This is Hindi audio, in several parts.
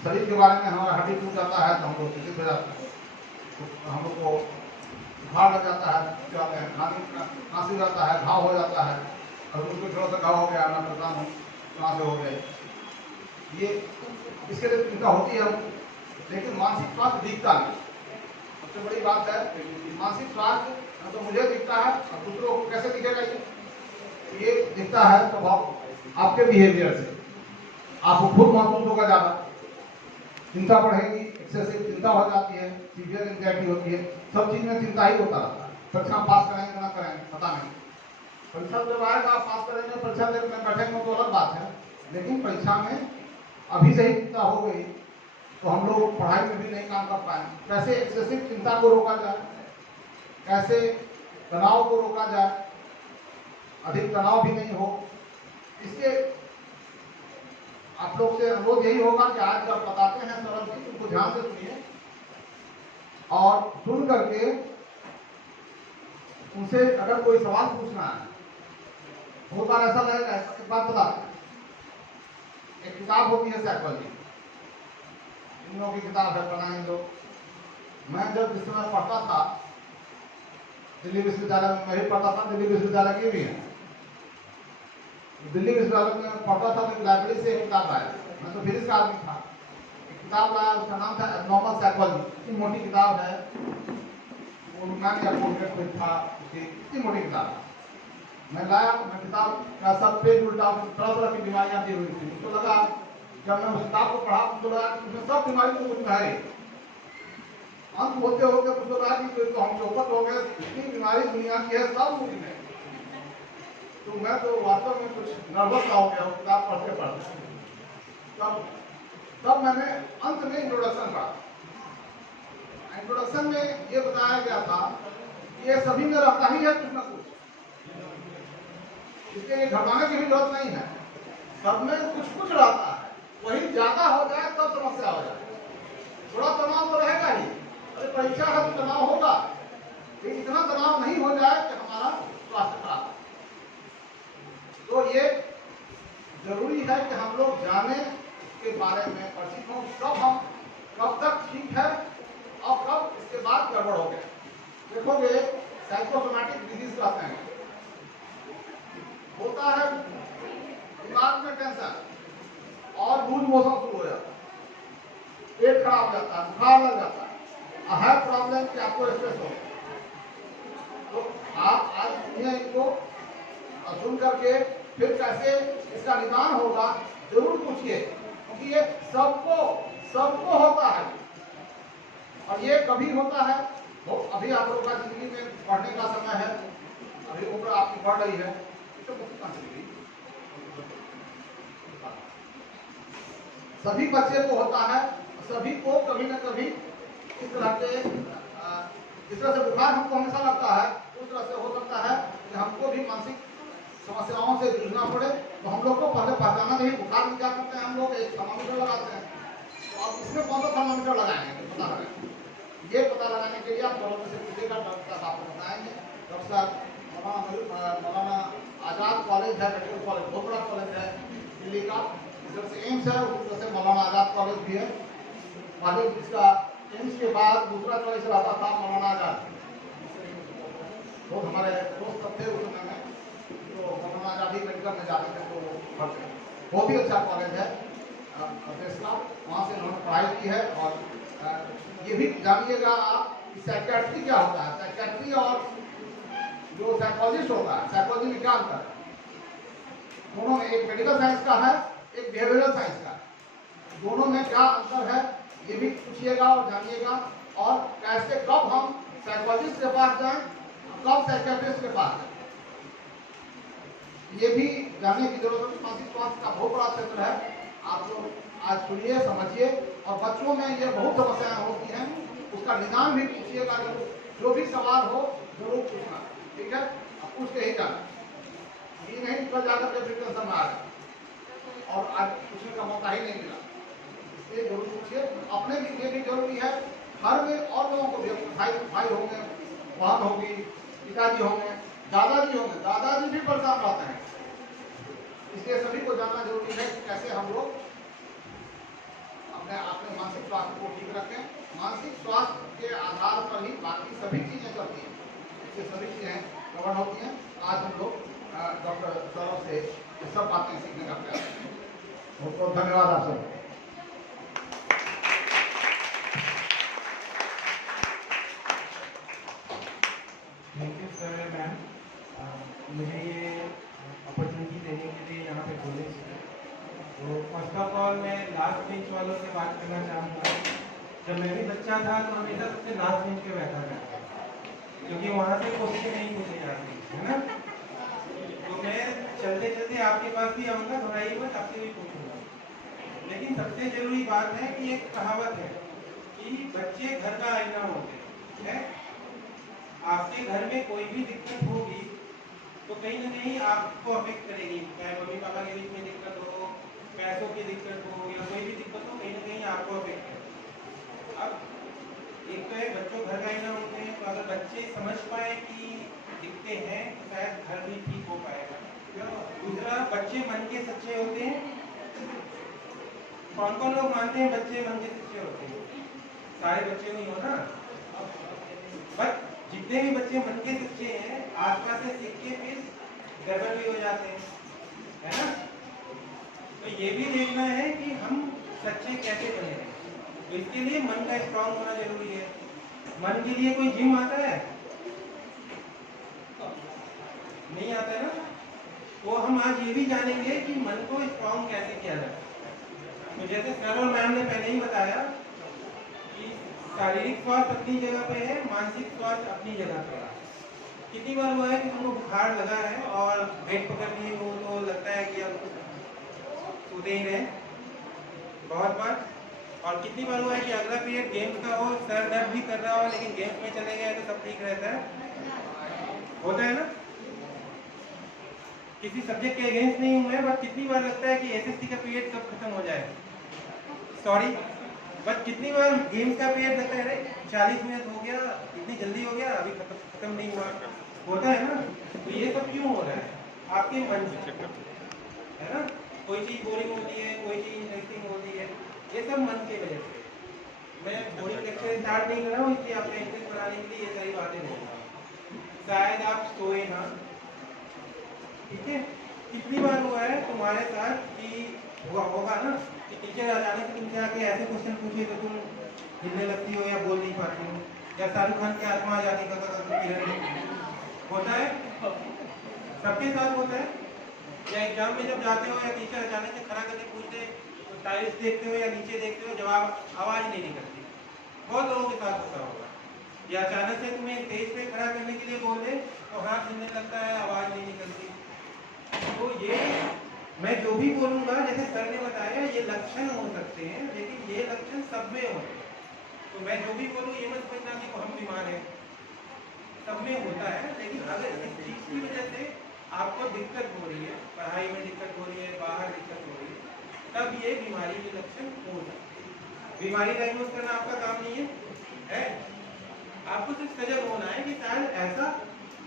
शरीर के बारे में हमारा हड्डी टूट जाता है तो हम लोग चिकित्सित हो जाते हैं, तो हम लोग को बुखार लग जाता है, खांसी जाता है, घाव हो जाता है, और उसको थोड़ा सा घाव हो गया, मैं परेशान हूँ कहाँ से हो गए, ये इसके लिए चिंता होती है। लेकिन मानसिक स्वास्थ्य दिखता नहीं। सबसे बड़ी बात है मानसिक स्वास्थ्य तो मुझे दिखता है और दूसरों को कैसे दिखेगा, ये दिखता है तो आपके बिहेवियर से आपको खुद महसूस होगा, ज़्यादा चिंता बढ़ेगी, एक्सेसिव चिंता हो जाती है, सीवियर एंजाइटी होती है, सब चीज़ में चिंता ही होता रहता है। परीक्षा पास करेंगे ना करेंगे पता नहीं, परीक्षा जब आएगा पास करेंगे, परीक्षा देने में बैठेंगे तो अलग बात है, लेकिन परीक्षा में अभी से ही चिंता हो गई तो हम लोग पढ़ाई में भी नहीं काम कर पाए। कैसे एक्सेसिव चिंता को रोका जाए, कैसे तनाव को रोका जाए, अधिक तनाव भी नहीं हो, इसके आप लोग से अनुरोध यही होगा कि आज जब बताते हैं सरल जी उनको ध्यान से सुनिए और सुन करके उनसे अगर कोई सवाल पूछना है, बहुत बार ऐसा लगेगा। एक बात बता, एक किताब होती है साइकोलॉजी, इन लोगों की किताब है, पढ़ा इन लोग। मैं जब इस समय पढ़ता था दिल्ली विश्वविद्यालय में, मैं ही पढ़ता था, दिल्ली विश्वविद्यालय की भी है, दिल्ली विश्वविद्यालय में पढ़ता था तो लाइब्रेरी से एक किताब आया, मैं तो फिजिक्स का आदमी था, एक किताब लाया, उसका नाम था एब्नॉर्मल साइकोलॉजी। इतनी मोटी किताब है, वो मैंने अपोर्टेड में था, इतनी मोटी किताब मैं लाया, मैं किताब का सब पेज उल्टा, तरह तरह की बीमारियां दी हुई थी। मुझको लगा जब मैं उस किताब को पढ़ा मुझको लगा उसमें सब बीमारी तो कुछ है, अंत होते होते मुझको लगा कि तो हम चौपट हो गए, इतनी बीमारी दुनिया की है सब मुझ में। तो मैं तो वास्तव में कुछ नर्वस हो गया वो किताब पढ़ते पढ़ते। तब मैंने अंत में इंट्रोडक्शन पढ़ा। इंट्रोडक्शन में ये बताया गया था कि ये सभी में रहता ही है कुछ ना कुछ, इसके लिए घबराने की भी जरूरत नहीं है, सब में कुछ कुछ रहता है, वही ज्यादा हो जाए तब समस्या हो जाए। थोड़ा तनाव तो रहेगा ही, अरे परीक्षा है तो तनाव होगा, लेकिन इतना तनाव नहीं हो जाए कि हमारा स्वास्थ्य खराब हो। तो ये जरूरी है कि हम लोग जाने इसके बारे में परिचित हों, कब तक ठीक है और कब इसके बाद गड़बड़ हो गया। देखोगे साइकोसोमैटिक डिजीज कहते हैं, होता है दिमाग में टेंशन और लूज मोशन शुरू हो जाता है, पेट खराब हो जाता है, बुखार लग जाता है, है प्रॉब्लम कि आपको स्ट्रेस हो। तो आप आज सुनिए इनको और सुन करके फिर कैसे इसका निदान होगा जरूर पूछिए, क्योंकि ये सबको होता है और ये कभी होता है। तो अभी आप लोगों का जिंदगी में पढ़ने का समय है, अभी उम्र आपकी बढ़ रही है, सभी बच्चे को होता है, सभी को कभी न कभी इस तरह के जिस तरह से बुखार हमको हमेशा लगता है उस तरह से हो सकता है कि हमको भी मानसिक समस्याओं से जूझना पड़े। तो हम लोग को पहले पहचाना नहीं, बुखार में क्या करते हैं हम लोग एक थर्मामीटर लगाते हैं, तो आप इसमें कौन सा थर्मामीटर लगाएंगे तो पता लगाएंगे, ये पता लगाने के लिए आप डॉक्टर से पूछिएगा, डॉक्टर साहब आपको बताएंगे। डॉक्टर साहब मौलाना आजाद कॉलेज है, मेडिकल कॉलेज बहुत बड़ा कॉलेज है दिल्ली का, इधर से एम्स है, उस तरह से मौलाना आजाद कॉलेज भी है। कॉलेज इसका एम्स के बाद दूसरा चॉइस रहता था मौलाना आजाद, वो हमारे दोस्त थे उस समय में, तो मौलाना आजाद ही मेडिकल में जाते थे, तो पढ़ते बहुत ही अच्छा कॉलेज है वहाँ से उन्होंने पढ़ाई की है। और ये भी जानिएगा आप कि साइकियाट्री क्या होता है, साइकियाट्री और जो साइकोलॉजिस्ट होता है, साइकोलॉजी में क्या अंतर है, दोनों में एक मेडिकल साइंस का है एक बिहेवियरल साइंस का, दोनों में क्या अंतर है ये भी पूछिएगा और जानिएगा। और कैसे कब हम साइकोलॉजिस्ट के पास जाएं, कब साइकियाट्रिस्ट के पास जाएं, ये भी जानने की जरूरत है। मानसिक स्वास्थ्य का बहुत बड़ा क्षेत्र है, आप लोग आज सुनिए समझिए। और बच्चों में ये बहुत समस्याएं होती हैं, उसका निदान भी पूछिएगा, जो भी सवाल हो जरूर पूछना, ठीक है, अब पूछ के ही जाना, ये नहीं कल जाकर के फिर टेंशन में आ गए और आज पूछने का मौका ही नहीं मिला, इसलिए जरूर पूछिए। अपने लिए भी जरूरी है, घर में और लोगों को भी, भाई होंगे, बहन होगी, पिताजी होंगे, दादाजी होंगे, दादाजी भी परेशान रहते हैं, इसलिए सभी को जानना जरूरी है कि कैसे हम लोग अपने स्वास्थ्य को ठीक रखें। मानसिक स्वास्थ्य के आधार पर ही बाकी सभी चीज़ें चलती हैं, इससे सभी चीज़ें कवर होती हैं। आज हम लोग डॉक्टर सौरभ से ये सब बातें सीखने का प्रयास करें। बहुत बहुत धन्यवाद आप सब। थैंक यू सर मैम, मुझे ये अपॉर्चुनिटी देने के लिए यहाँ पे बोलने से। तो फर्स्ट ऑफ ऑल मैं लास्ट बेंच वालों से बात करना चाहूँगा। जब मैं भी बच्चा था तो हमेशा सबसे लास्ट बेंच पे बैठा था, क्योंकि वहाँ से क्वेश्चन नहीं पूछे जाते, है ना। तो मैं चलते चलते आपके पास भी आऊँगा, घबराइए मत, आपसे भी पूछूंगा। लेकिन सबसे जरूरी बात है कि एक कहावत है कि बच्चे घर का आईना होते हैं। आपके घर में कोई भी दिक्कत होगी तो कहीं ना कहीं आपको अफेक्ट करेगी, चाहे मम्मी पापा के बीच में दिक्कत हो, पैसों की दिक्कत हो, या कोई भी दिक्कत हो, कहीं ना कहीं आपको अफेक्ट करेगी। अब एक तो है बच्चों घर का आईना होते हैं, तो अगर बच्चे समझ पाए कि दिखते हैं तो शायद घर भी ठीक हो पाएगा। दूसरा, बच्चे मन के सच्चे होते हैं। कौन कौन लोग मानते हैं बच्चे मन के सच्चे होते हैं? सारे बच्चे नहीं हो ना, बट जितने भी बच्चे मन के सच्चे हैं आसपास से सीख के फिर गड़बड़ भी हो जाते हैं, है ना। तो ये भी देखना है कि हम सच्चे कैसे बने हैं। तो इसके लिए मन का स्ट्रांग होना जरूरी है। मन के लिए कोई जिम आता है? नहीं आता है ना। तो हम आज ये भी जानेंगे कि मन को स्ट्रांग कैसे किया जाए। तो जैसे सर और मैम ने पहले ही बताया कि शारीरिक स्वास्थ्य अपनी जगह पे है, मानसिक स्वास्थ्य अपनी जगह पे है। कितनी बार हुआ है कि तुमको बुखार लगा है और बेड पकड़ लिए हो तो लगता है कि अब सोते ही रहे, बहुत बार। और कितनी बार हुआ है कि अगला पीरियड गेम्स का हो, सर दर्द भी कर रहा हो, लेकिन गेम्स में चले गए तो सब ठीक रहता है, होता है ना। किसी सब्जेक्ट के अगेंस्ट नहीं हुए, बट कितनी बार लगता है कि एसएसटी का पीरियड कब खत्म हो जाए, सॉरी, बट कितनी बार गेम्स का पीरियड लगता है, अरे 40 मिनट हो गया, इतनी जल्दी हो गया, अभी खत्म नहीं हुआ, होता है ना। तो ये सब क्यों हो रहा है? आपके मन से, है ना। कोई चीज़ बोरिंग होती है, कोई चीज़ इंटरेस्टिंग होती है, ये सब मन के वजह से। मैं बोरिंग लेक्चर स्टार्ट नहीं कर रहा हूँ, इसलिए आपका इंटरेस्ट बढ़ाने के लिए ये सारी बातें बोल रहा हूँ। शायद आप सोए ना, ठीक है। कितनी बार हुआ है तुम्हारे साथ कि होगा ना कि टीचर अचानक से तुमसे आके ऐसे क्वेश्चन पूछे तो तुम हिलने लगती हो या बोल नहीं पाती हो, या शाहरुख खान की आत्मा आ जाती होता है, सबके साथ होता है। या एग्जाम में जब जाते हो या टीचर अचानक से खड़ा करके पूछते तो टाइल्स देखते हो या नीचे देखते हो, जवाब आवाज़ नहीं निकलती, बहुत लोगों के साथ होता होगा। या अचानक से तुम्हें स्टेज पे खड़ा करने के लिए बोले तो हाथ हिलने लगता है, आवाज़ नहीं निकलती। तो ये मैं जो भी बोलूँगा, जैसे सर ने बताया, ये लक्षण हो सकते हैं, लेकिन ये लक्षण सब में होते हैं। तो मैं जो भी बोलूँ ये मत समझना कि हम बीमार हैं, सब में होता है। लेकिन अगर इस चीज़ की वजह से आपको दिक्कत हो रही है, पढ़ाई में दिक्कत हो रही है, बाहर दिक्कत हो रही है, तब ये बीमारी के लक्षण हो सकते हैं। बीमारी डायग्नोज करना आपका काम नहीं है, आपको सिर्फ सजग होना है कि शायद ऐसा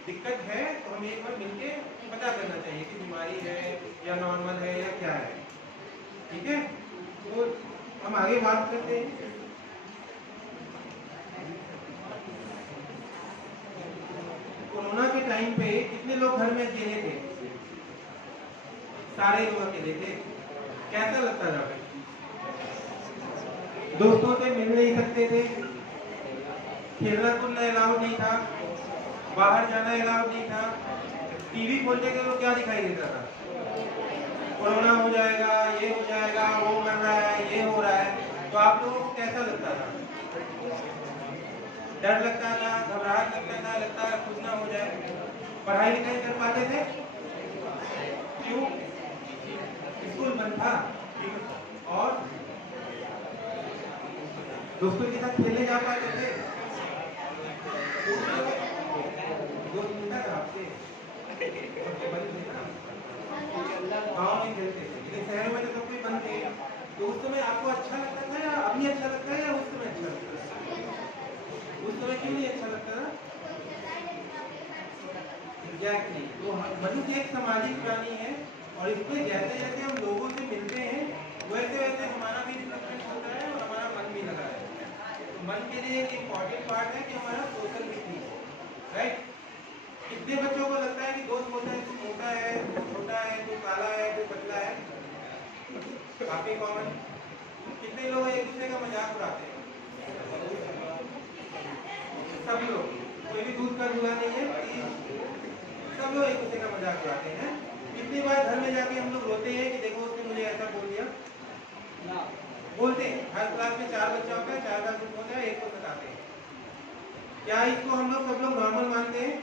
दिक्कत है, तो हमें एक बार मिलके पता करना चाहिए कि बीमारी है या नॉर्मल है या क्या है, ठीक है। तो हम आगे बात करते हैं। कोरोना के टाइम पे कितने लोग घर में अकेले थे? सारे लोग अकेले थे। कैसा लगता था? दोस्तों से मिल नहीं सकते थे, खेलना कूदना अलाउड नहीं था, बाहर जाना अलाउड नहीं था। टीवी खोलने के तो क्या दिखाई देता था? कोरोना हो जाएगा, ये हो जाएगा, वो मर रहा है, ये हो रहा है। तो आप लोगों को कैसा लगता था? डर लगता था, घबराहट लगता था कुछ ना हो जाए। पढ़ाई लिखाई कर पाते थे? क्यों? स्कूल बंद था। और दोस्तों के साथ खेलने जा पाते थे? दोस्त मिलता था आपसे? गाँव में खेलते थे, लेकिन शहरों में तो सब कोई बंद थे। तो उस समय आपको अच्छा लगता था, या अभी अच्छा लगता है, या उस समय अच्छा लगता था? उस समय क्यों नहीं अच्छा लगता था? एग्जैक्टली। तो मनुष्य एक सामाजिक प्राणी है, और इसमें जैसे जैसे हम लोगों से मिलते हैं वैसे वैसे हमारा भी रिफ्लेक्शन होता है और हमारा मन भी लगा है। मन के लिए एक इम्पॉर्टेंट पार्ट है कि हमारा सोशल फिटनेस, राइट। कितने बच्चों को लगता है कि दोस्त बोलता है तू मोटा है, तू छोटा है, तू काला है, तू पतला है? काफी कॉमन। कितने लोग एक दूसरे का मजाक उड़ाते हैं? सब लोग, कोई भी दूध का दूल्हा नहीं है कि सब लोग एक दूसरे का मजाक उड़ाते हैं। कितनी बार घर में जाके हम लोग रोते हैं कि देखो उसने मुझे ऐसा बोल दिया? बोलते हैं। हर क्लास में 4 बच्चा होता है, 4 का ग्रुप होता है, एक को सताते हैं। क्या इसको हम लोग सब लोग नॉर्मल मानते हैं?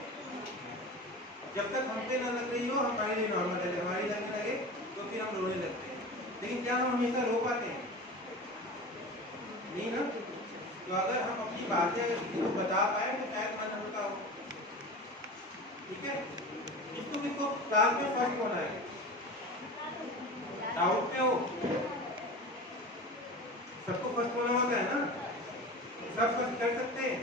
जब तक हम पे ना लग रही हो हमारे लिए नॉर्मल है, हमारी लगने लगे तो फिर हम रोने लगते हैं। लेकिन क्या हम हमेशा रो पाते हैं? नहीं ना। तो अगर हम अपनी बातें किसी को बता पाए तो शायद मन हल्का हो। ठीक है। किसको क्लास में फर्स्ट होना है? डाउट पे हो? सबको फर्स्ट होना होता है ना? सब फर्स्ट कर सकते हैं?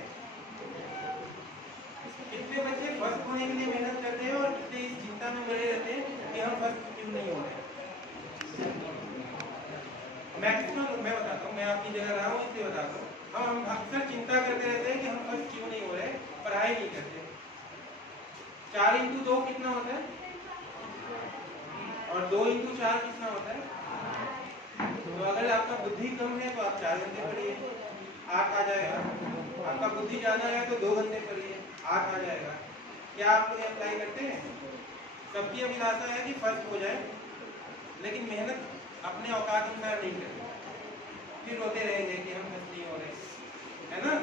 कितने बच्चे फर्स्ट होने के लिए मेहनत करते हैं और कितने इस चिंता में मरे रहते हैं कि हम फर्स्ट क्यों नहीं हो रहे? मैक्सिमम मैं बताता हूँ, मैं आपकी जगह रहा हूँ इसलिए बताता हूँ। हम अक्सर चिंता करते रहते हैं कि हम फर्स्ट क्यों नहीं हो रहे, पढ़ाई नहीं करते। 4 इंटू 2 कितना होता है? और 2 इंटू 4 कितना होता है? तो अगर आपका बुद्धि कम है तो आप 4 घंटे पढ़िए, 8 आ जाएगा। आपका बुद्धि ज्यादा है तो 2 घंटे पढ़िए, 8 आ जाएगा। क्या आप लोग अप्लाई करते हैं? सबकी अभिलाषा है कि फर्स्ट हो जाए, लेकिन मेहनत अपने औकात अनुसार नहीं करते, फिर रोते रहेंगे कि हम फर्स्ट नहीं हो रहे, है ना।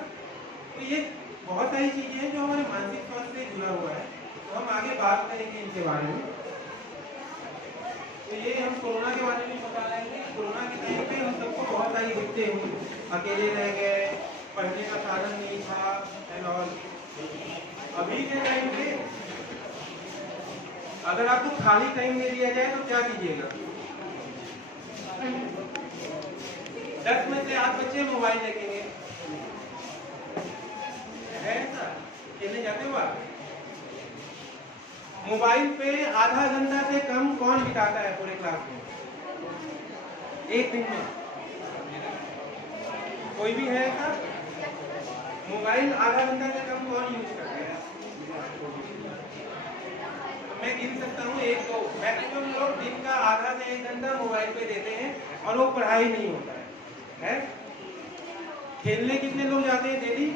तो ये बहुत सारी चीजें हैं जो हमारे मानसिक स्वास्थ्य से जुड़ा हुआ है। तो हम आगे बात करेंगे इनके बारे में। तो ये हम कोरोना के बारे में बता रहे थे। कोरोना के टाइम पे हम सबको बहुत सारी दिक्कतें हुई, अकेले रह गए, पढ़ने का साधन नहीं था एंड ऑल। अभी के टाइम पे अगर आपको खाली टाइम दे दिया जाए तो क्या कीजिएगा? 10 में से 8 बच्चे मोबाइल देखेंगे, है ऐसा? खेलने जाते हो आप? मोबाइल पे आधा घंटा से कम कौन बिताता है पूरे क्लास में एक दिन में? कोई भी है ऐसा? मोबाइल आधा घंटा से कम कौन यूज करता है? मैं गिन सकता हूँ 1 2। मैक्सिमम लोग दिन का आधा से 1 घंटा मोबाइल पे देते हैं और वो पढ़ाई नहीं होता है। खेलने कितने लोग जाते हैं डेली?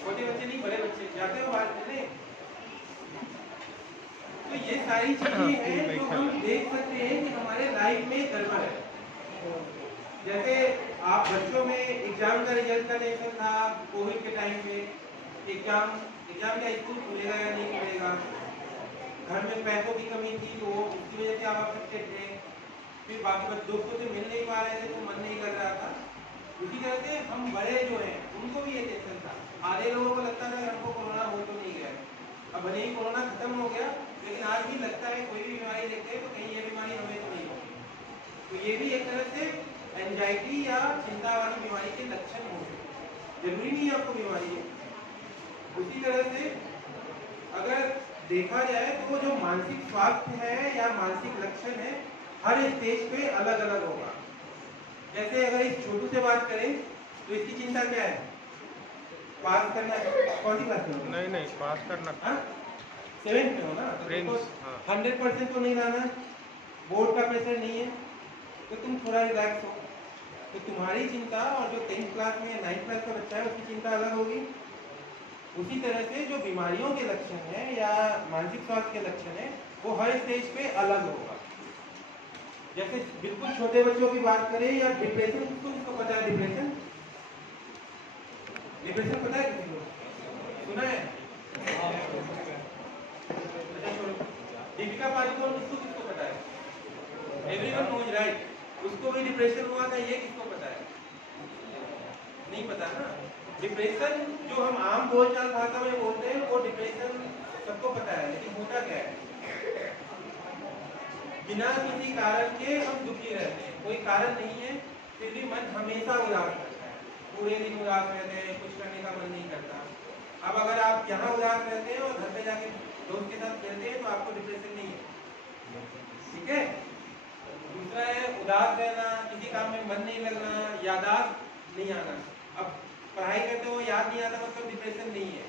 छोटे बच्चे नहीं, बड़े बच्चे जाते हो बाहर खेलने? तो ये सारी चीजें हैं जो हम देख सकते हैं कि हमारे लाइफ में गड़बड़ है। जैसे आप बच्चों में एग्जाम का रिजल्ट का टेंशन था कोविड के टाइम पे, एग्जाम का स्कूल खुलेगा या नहीं खुलेगा, घर में पैसों की कमी थी तो उसकी वजह से आप अफेक्टेड थे, फिर बाकी दोस्तों से मिल नहीं पा रहे थे तो मन नहीं कर रहा था। उसी तरह से हम बड़े जो हैं उनको भी ये टेंशन था। आधे लोगों को लगता था कि हमको कोरोना हो तो नहीं गया, अब भले ही कोरोना खत्म हो गया लेकिन आज भी लगता है कोई भी बीमारी देखते हैं तो कहीं ये बीमारी हमें तो नहीं होगी। तो ये भी एक तरह से एंजाइटी या चिंता वाली बीमारी के लक्षण हो सकते हैं, जरूरी नहीं है आपको बीमारी है। उसी तरह से अगर देखा जाए तो वो जो मानसिक स्वास्थ्य है या मानसिक लक्षण है हर स्टेज पे अलग अलग होगा। जैसे अगर इस छोटू से बात करें तो इसकी चिंता क्या है? पास करना। कौन सी क्लास में हो? नहीं पास करना। 7th में हो ना, तो 100% तो नहीं लाना, बोर्ड का प्रेशर नहीं है तो तुम थोड़ा रिलैक्स हो। तो तुम्हारी चिंता और जो 10th क्लास में या 9th क्लास का बच्चा है उसकी चिंता अलग होगी। उसी तरह से जो बीमारियों के लक्षण है या मानसिक स्वास्थ्य के लक्षण है वो हर स्टेज पे अलग होगा। जैसे बिल्कुल छोटे बच्चों की बात करें या डिप्रेशन, किसको पता है डिप्रेशन? डिप्रेशन पता है किसी को? सुना है? अच्छा छोड़ो, दीपिका पादुकोण किसको पता है? Everyone knows right. उसको भी डिप्रेशन हुआ था, ये किसको पता है? नहीं पता ना। डिप्रेशन जो हम आम बोलचाल भाषा में बोलते हैं वो डिप्रेशन सबको पता है, लेकिन होता क्या है? बिना किसी कारण के हम दुखी रहते हैं, कोई कारण नहीं है फिर भी मन हमेशा उदास रहता है, पूरे दिन उदास रहते हैं, कुछ करने का मन नहीं करता। अब अगर आप यहाँ उदास रहते हैं और घर पे जाके दोस्त के साथ खेलते हैं तो आपको डिप्रेशन नहीं है, ठीक है। दूसरा है उदास रहना, किसी काम में मन नहीं लगना, याददाश्त नहीं आना। अब पढ़ाई करते हो याद नहीं आता मतलब डिप्रेशन नहीं है।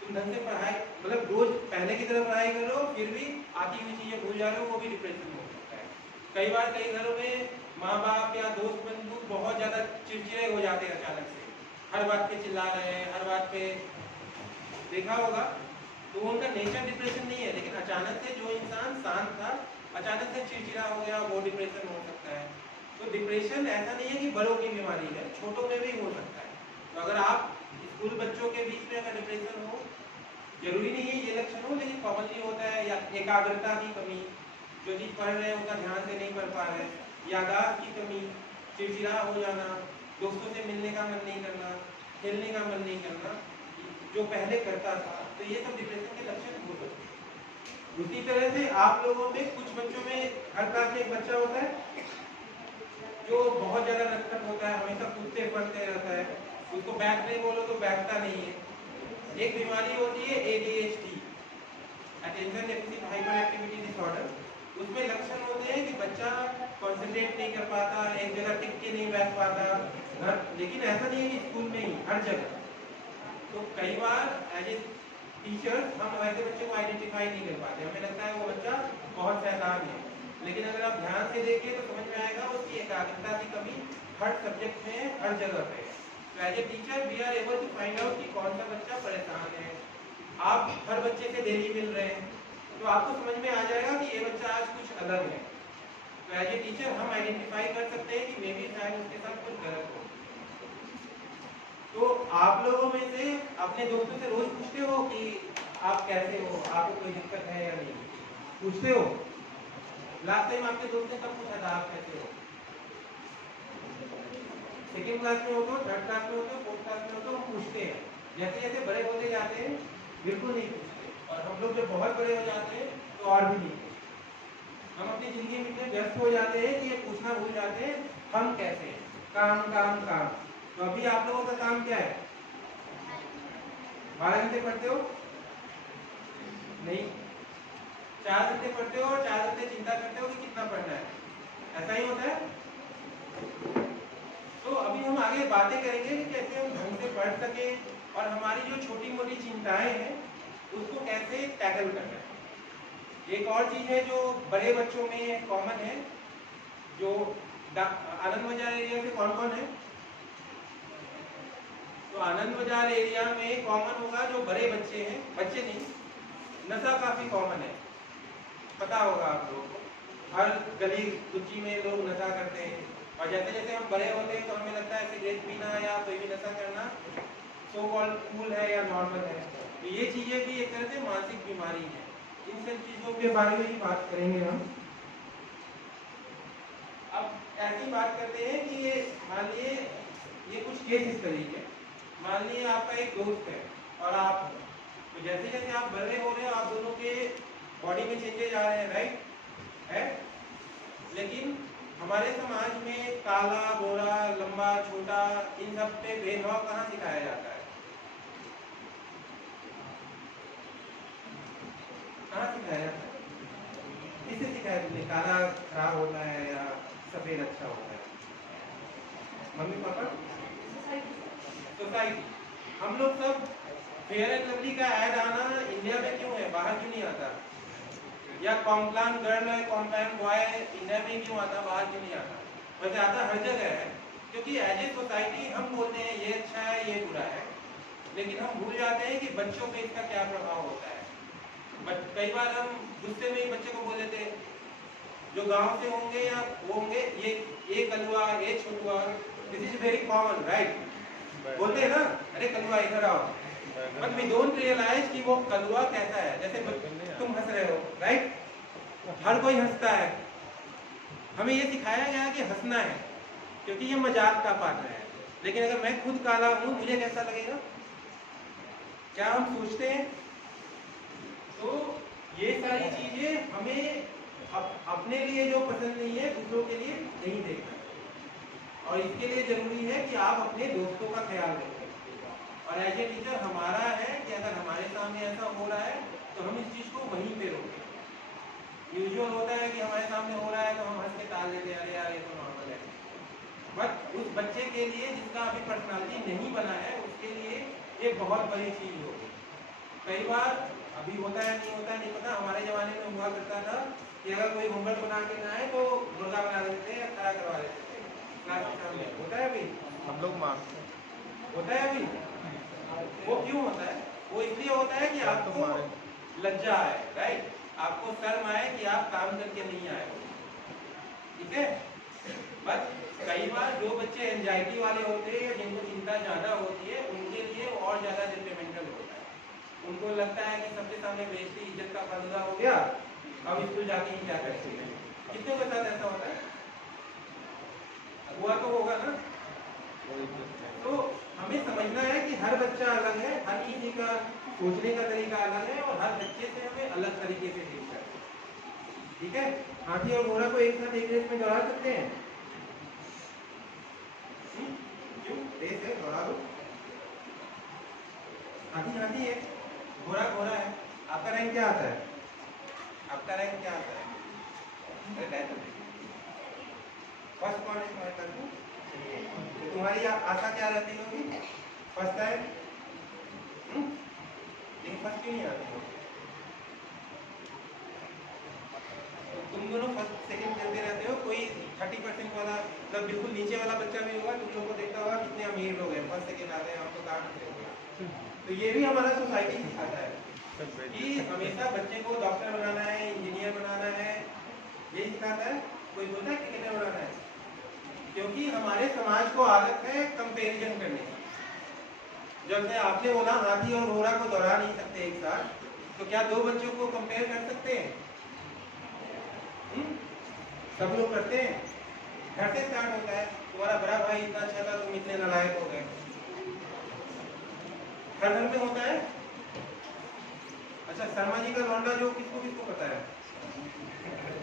तुम ढंग से पढ़ाई मतलब रोज पहले की तरह पढ़ाई कर रहे हो फिर भी आती हुई चीजें भूल जा रहे हो, वो भी डिप्रेशन हो सकता है। कई बार कई घरों में माँ बाप या दोस्त बंधु बहुत ज्यादा चिड़चिड़े हो जाते हैं अचानक से, हर बात पे चिल्ला रहे हैं, हर बात पे, देखा होगा। तो उनका नेचर डिप्रेशन नहीं है, लेकिन अचानक से जो इंसान शांत था अचानक से चिड़चिड़ा हो गया, वो डिप्रेशन हो सकता है। तो डिप्रेशन ऐसा नहीं है कि बड़ों की बीमारी है, छोटों में भी हो सकता है। तो अगर आप स्कूल बच्चों के बीच में अगर डिप्रेशन हो, जरूरी नहीं है ये लक्षण हो, लेकिन कॉमनली होता है, या एकाग्रता की कमी, जो चीज़ पढ़ रहे हैं उनका ध्यान से नहीं पढ़ पा रहे, यादाश्त की कमी, चिड़चिड़ा हो जाना, दोस्तों से मिलने का मन नहीं करना, खेलने का मन नहीं करना जो पहले करता था, तो ये सब डिप्रेशन के लक्षण हो सकते हैं। उसी तरह से आप लोगों में कुछ बच्चों में, हर क्लास में एक बच्चा होता है जो बहुत ज्यादा नटखट होता है, हमेशा कूदते पड़ते रहता है, उसको बैठने बोलो तो बैठता नहीं है। एक बीमारी होती है ADHD, attention deficit hyper activity disorder. उसमें लक्षण होते हैं कि बच्चा कंसंट्रेट नहीं कर पाता, एक जगह टिक के नहीं बैठ पाता, लेकिन ऐसा नहीं है कि स्कूल में ही, हर जगह। तो कई बार एज ए टीचर हम ऐसे बच्चे को आइडेंटिफाई नहीं कर पाते, हमें लगता है वो बच्चा बहुत शैतान है, लेकिन अगर आप ध्यान से देखिए तो समझ में आएगा उसकी एकाग्रता की कमी हर सब्जेक्ट में, हर जगह पे। तो as a teacher we are able to find out कि कौन सा बच्चा परेशान है। आप हर बच्चे से डेली मिल रहे हैं तो आपको समझ में आ जाएगा कि ये बच्चा आज कुछ अलग है। तो एज ए टीचर हम आइडेंटिफाई कर सकते हैं कि मे बी शायद उसके साथ कुछ गलत हो। तो आप लोगों में से अपने दोस्तों से रोज पूछते हो कि आप कैसे हो, आपको कोई दिक्कत है या नहीं, पूछते हो? लास्ट टाइम आपके दोस्त ने कब पूछा था आप कैसे हो? सेकेंड क्लास में हो तो, थर्ड क्लास में हो तो, फोर्थ क्लास में हो तो हम पूछते हैं। जैसे जैसे बड़े होते जाते हैं बिल्कुल नहीं पूछते, और हम लोग जब बहुत बड़े हो जाते हैं तो और भी नहीं पूछते। हम अपनी जिंदगी में इतने व्यस्त हो जाते हैं कि ये पूछना भूल जाते हैं हम कैसे हैं, काम काम काम। तो अभी आप लोगों का काम क्या है? 12 घंटे पढ़ते हो? नहीं, 4 घंटे पढ़ते हो और 4 घंटे चिंता करते हो कि कितना पढ़ना है, ऐसा ही होता है। तो अभी हम आगे बातें करेंगे कि कैसे हम ढंग से पढ़ सके और हमारी जो छोटी मोटी चिंताएं हैं उसको कैसे टैकल करना है। एक और चीज है जो बड़े बच्चों में कॉमन है, जो आनंद बाजार एरिया से कौन कौन है? तो आनंद बाजार एरिया में कॉमन होगा जो बड़े बच्चे हैं, बच्चे नहीं, नशा काफी कॉमन है, पता होगा आप लोगों को। हर गली कुची में लोग नशा करते हैं, और जैसे जैसे हम बड़े होते हैं तो हमें लगता है सिगरेट पीना या कोई भी नशा करना सो कॉल्ड कूल है या नॉर्मल है। तो ये चीजें भी एक तरह से मानसिक बीमारी है। इन सब चीजों के बारे में ही बात करेंगे हम। अब ऐसी बात करते हैं कि ये मान लिए ये कुछ केस इस तरीके, मान लीजिए आपका एक दोस्त है और आप, तो जैसे जैसे आप बड़े हो रहे हो आप दोनों के बॉडी में चेंजेस आ रहे हैं, राइट है। लेकिन हमारे समाज में काला गोरा लंबा छोटा इन सब पे भेदभाव कहाँ सिखाया जाता है? कहाँ सिखाया जाता है? किसे सिखाया तुमने? काला खराब होता है या सफेद अच्छा होता है? Mummy papa, society. हम लोग सब फेयर एंड लवली का ऐड आना इंडिया में क्यों है, बाहर क्यों नहीं आता? या कॉम्प्लान गर्ल है कॉम्प्लान बॉय इंडिया में क्यों आता, बाहर क्यों नहीं आता? वैसे आता हर जगह है, क्योंकि एज ए सोसाइटी हम बोलते हैं ये अच्छा है ये बुरा है, लेकिन हम भूल जाते हैं कि बच्चों पे इसका क्या प्रभाव होता है। बट कई बार हम गुस्से में ही बच्चे को बोल देते हैं, जो गांव से होंगे या वो होंगे, ये कलुआ ये छोटुआ, this is very common, right? बोलते हैं ना, अरे कलुआ इधर आओ, बट वी डोंट रियलाइज कि वो कलुआ कैसा है। जैसे तुम हंस रहे हो, राइट? हर कोई हंसता है, हमें ये सिखाया गया कि हंसना है क्योंकि ये मजाक का पात्र है। लेकिन अगर मैं खुद काला हूं मुझे कैसा लगेगा? क्या हम सोचते हैं? तो ये सारी चीजें हमें अपने लिए जो पसंद नहीं है दूसरों के लिए नहीं देखना, और इसके लिए जरूरी है कि आप अपने दोस्तों का ख्याल रखें। और एज ए टीचर हमारा है कि अगर हमारे सामने ऐसा हो रहा है तो हम इस चीज को वहीं पे रोकें। यूजुअल होता है कि हमारे सामने हो रहा है तो हम हंस के टाल देते हैं, अरे यार ये तो नॉर्मल है, बट उस बच्चे के लिए जिसका अभी पर्सनालिटी नहीं बना है, उसके लिए ये बहुत बड़ी चीज़ होगी। कई बार अभी होता है नहीं होता है नहीं पता, हमारे ज़माने में हुआ करता था कि अगर कोई होमवर्क बना के ना आए तो मुर्गा बना देते थे या खड़ा करवा देते थे क्लास के सामने। होता है अभी? हम लोग मारते होता है अभी? वो क्यों होता है? वो इसलिए होता है कि आपको लज्जा आए, राइट? आपको शर्म आए कि आप काम करके नहीं आए हो, ठीक है? बट कई बार जो बच्चे एंजाइटी वाले होते हैं या जिनको चिंता ज़्यादा होती है, उनके लिए और ज़्यादा डिट्रीमेंटल होता है। उनको लगता है कि सबके सामने बेइज्जती, इज्जत का फालूदा हो गया, अब स्कूल जाके ही क्या करते हैं। कितने के साथ ऐसा होता है? हुआ तो होगा ना? तो हमें समझना है कि हर बच्चा अलग है, हर किसी का सोचने का तरीका अलग है और हर बच्चे से हमें अलग तरीके से डील करना है, ठीक है? हाथी और घोड़ा को एक साथ एक रेस में दौड़ा सकते हैं? क्यों? रेस है, दौड़ा दो। हाथी हाथी है, घोड़ा घोड़ा है। आपका रैंक क्या आता है? आपका रैंक क्या आता है? फर्स्ट कौन है तुम्हारे तरफ में? तो तुम्हारी आशा क्या रहती होगी? फर्स्ट है, लेकिन फर्स्ट क्यों नहीं आती हो? तो तुम दोनों फर्स्ट सेकंड खेलते रहते हो, कोई 30% वाला मतलब बिल्कुल नीचे वाला बच्चा भी होगा, तुम लोग को देखता होगा कितने अमीर लोग हैं, फर्स्ट सेकंड आते हैं, हमको काम नहीं होगा। तो ये भी हमारा सोसाइटी सिखाता है कि हमेशा बच्चे को डॉक्टर बनाना है, इंजीनियर बनाना है, ये सिखाता है। कोई बोलता है क्रिकेटर बनाना है, क्योंकि हमारे समाज को आदत है कंपैरिजन करने की। जब से आपने बोला हाथी और घोड़ा को दौड़ा नहीं सकते एक साथ, तो क्या दो बच्चों को कंपेयर कर सकते हैं? सब लोग करते हैं। घर से स्टार्ट होता है, तुम्हारा बड़ा भाई इतना अच्छा था, तुम इतने नालायक हो गए। हर घर में होता है। अच्छा, शर्मा जी का लौंडा जो किसको किसको पता है?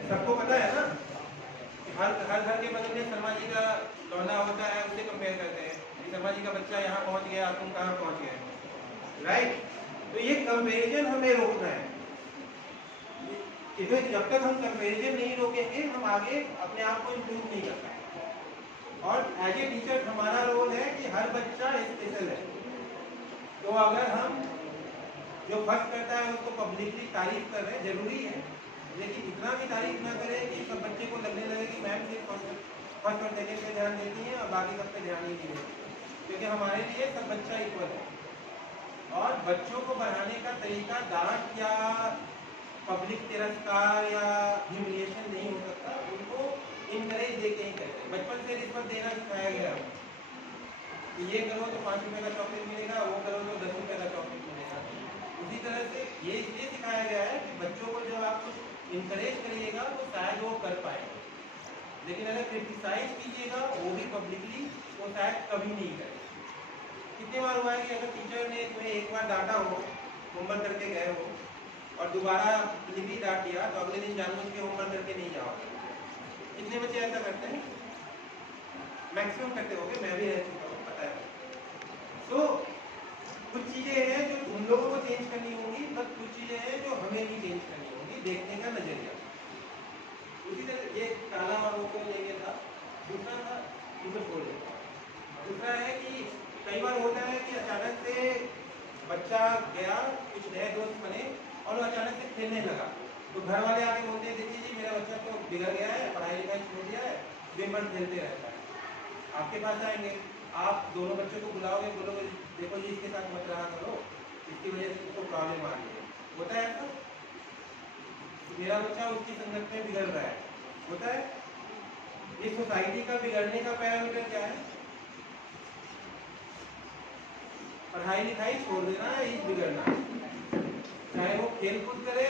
सबको पता है ना? हर घर के बगल में शर्मा जी का लौंडा होता है, उससे कंपेयर करते हैं कि शर्मा जी का बच्चा यहाँ पहुँच गया, तुम कहाँ पहुँच गए, राइट? तो ये कंपेरिजन हमें रोकना है। इसमें जब तक हम कंपैरिजन नहीं रोकेंगे, हम आगे अपने आप को इम्प्रूव नहीं कर पाएंगे। और एज ए टीचर हमारा रोल है कि हर बच्चा स्पेशल है। तो अगर हम जो फर्स्ट करता है उसको पब्लिकली तारीफ कर रहे हैं, जरूरी है, लेकिन इतना भी तारीफ ना करें कि सब बच्चे को लगने लगे कि मैम सिर्फ फर्स्ट और सेकेंड पे ध्यान देती हैं और बाकी सब पे ध्यान ही नहीं देती, क्योंकि हमारे लिए सब बच्चा इक्वल है। और बच्चों को बढ़ाने का तरीका डांट या पब्लिक तिरस्कार या ह्यूमिलिएशन नहीं हो सकता, उनको इनकरेज देके ही करें। बचपन से रिश्वत देना सिखाया गया, ये करो तो 5 रुपए का चॉकलेट मिलेगा, वो करो तो 10 रुपए का चॉकलेट मिलेगा। उसी तरह से ये इसलिए सिखाया गया है कि बच्चों को जब आप कुछ इनकरेज करिएगा तो शायद वो कर पाएंगे, लेकिन अगर क्रिटिसाइज कीजिएगा वो भी पब्लिकली, तो शायद कभी नहीं करें। कितने बार हुआ है कि अगर टीचर ने तुम्हें एक बार डांटा हो, होमवर्क करके गए हो और दोबारा लिखी डांट दिया, तो अगले दिन जानबूझ के होमवर्क करके नहीं जाओगे। कितने बच्चे ऐसा करते हैं? मैक्सिमम करते होंगे, मैं भी रह चुका हूँ, पता है। तो कुछ चीज़ें हैं जो उन लोगों को चेंज करनी होंगी, बट कुछ चीज़ें हैं जो हमें भी चेंज करनी होंगी, देखने का नजरिया। उसी तरह ये काला और वो लेंगे था, दूसरा था दूसरा है कि कई बार होता है कि अचानक से बच्चा गया, कुछ नए दोस्त बने और वो अचानक से खेलने लगा, तो घर वाले आके बोलते हैं देखिए जी मेरा बच्चा तो बिगड़ गया है, पढ़ाई लिखाई छोड़ दिया है, दिन भर खेलते रहता है। आपके पास आएंगे, आप दोनों बच्चों को बुलाओगे, बोलोगे देखो जी इसके साथ मत रहा करो, इसकी वजह से उसको प्रॉब्लम आ रही है। होता है ऐसा? मेरा बच्चा उसकी संगत में बिगड़ रहा है, होता है? इस सोसाइटी का बिगड़ने का पैरामीटर क्या है? पढ़ाई लिखाई छोड़ देना है, इस बिगड़ना, चाहे वो खेल कूद करे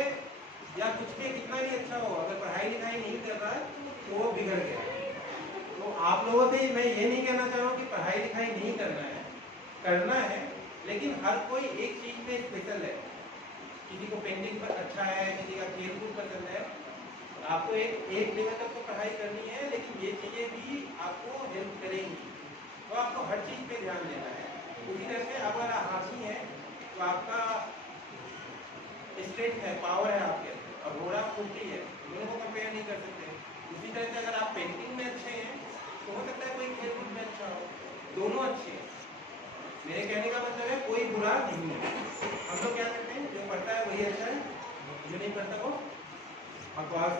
या कुछ भी कितना भी अच्छा हो, अगर पढ़ाई लिखाई नहीं कर रहा है तो वो बिगड़ गया। तो आप लोगों से मैं ये नहीं कहना चाह रहा हूँ कि पढ़ाई लिखाई नहीं करना है, लेकिन हर कोई एक चीज में स्पेशल है। किसी को पेंटिंग पर अच्छा है, किसी का खेल कूद पसंद है, आपको एक लेवल तक तो पढ़ाई करनी है, लेकिन ये चीज़ें भी आपको हेल्प करेंगी, तो आपको हर चीज़ पे ध्यान देना है। उसी तरह से अगर हाथी है तो आपका स्ट्रेंथ है, पावर है आपके अंदर, और घोड़ा फुर्ती है, दोनों को कंपेयर नहीं कर सकते। उसी तरह से अगर आप पेंटिंग में अच्छे हैं तो हो सकता है कोई खेल कूद में दोनों अच्छे हैं। मेरे कहने का मतलब है कोई बुरा नहीं है। हम लोग क्या करते हैं, जो पढ़ता है वही अच्छा है, जो नहीं पढ़ता वो बकवास।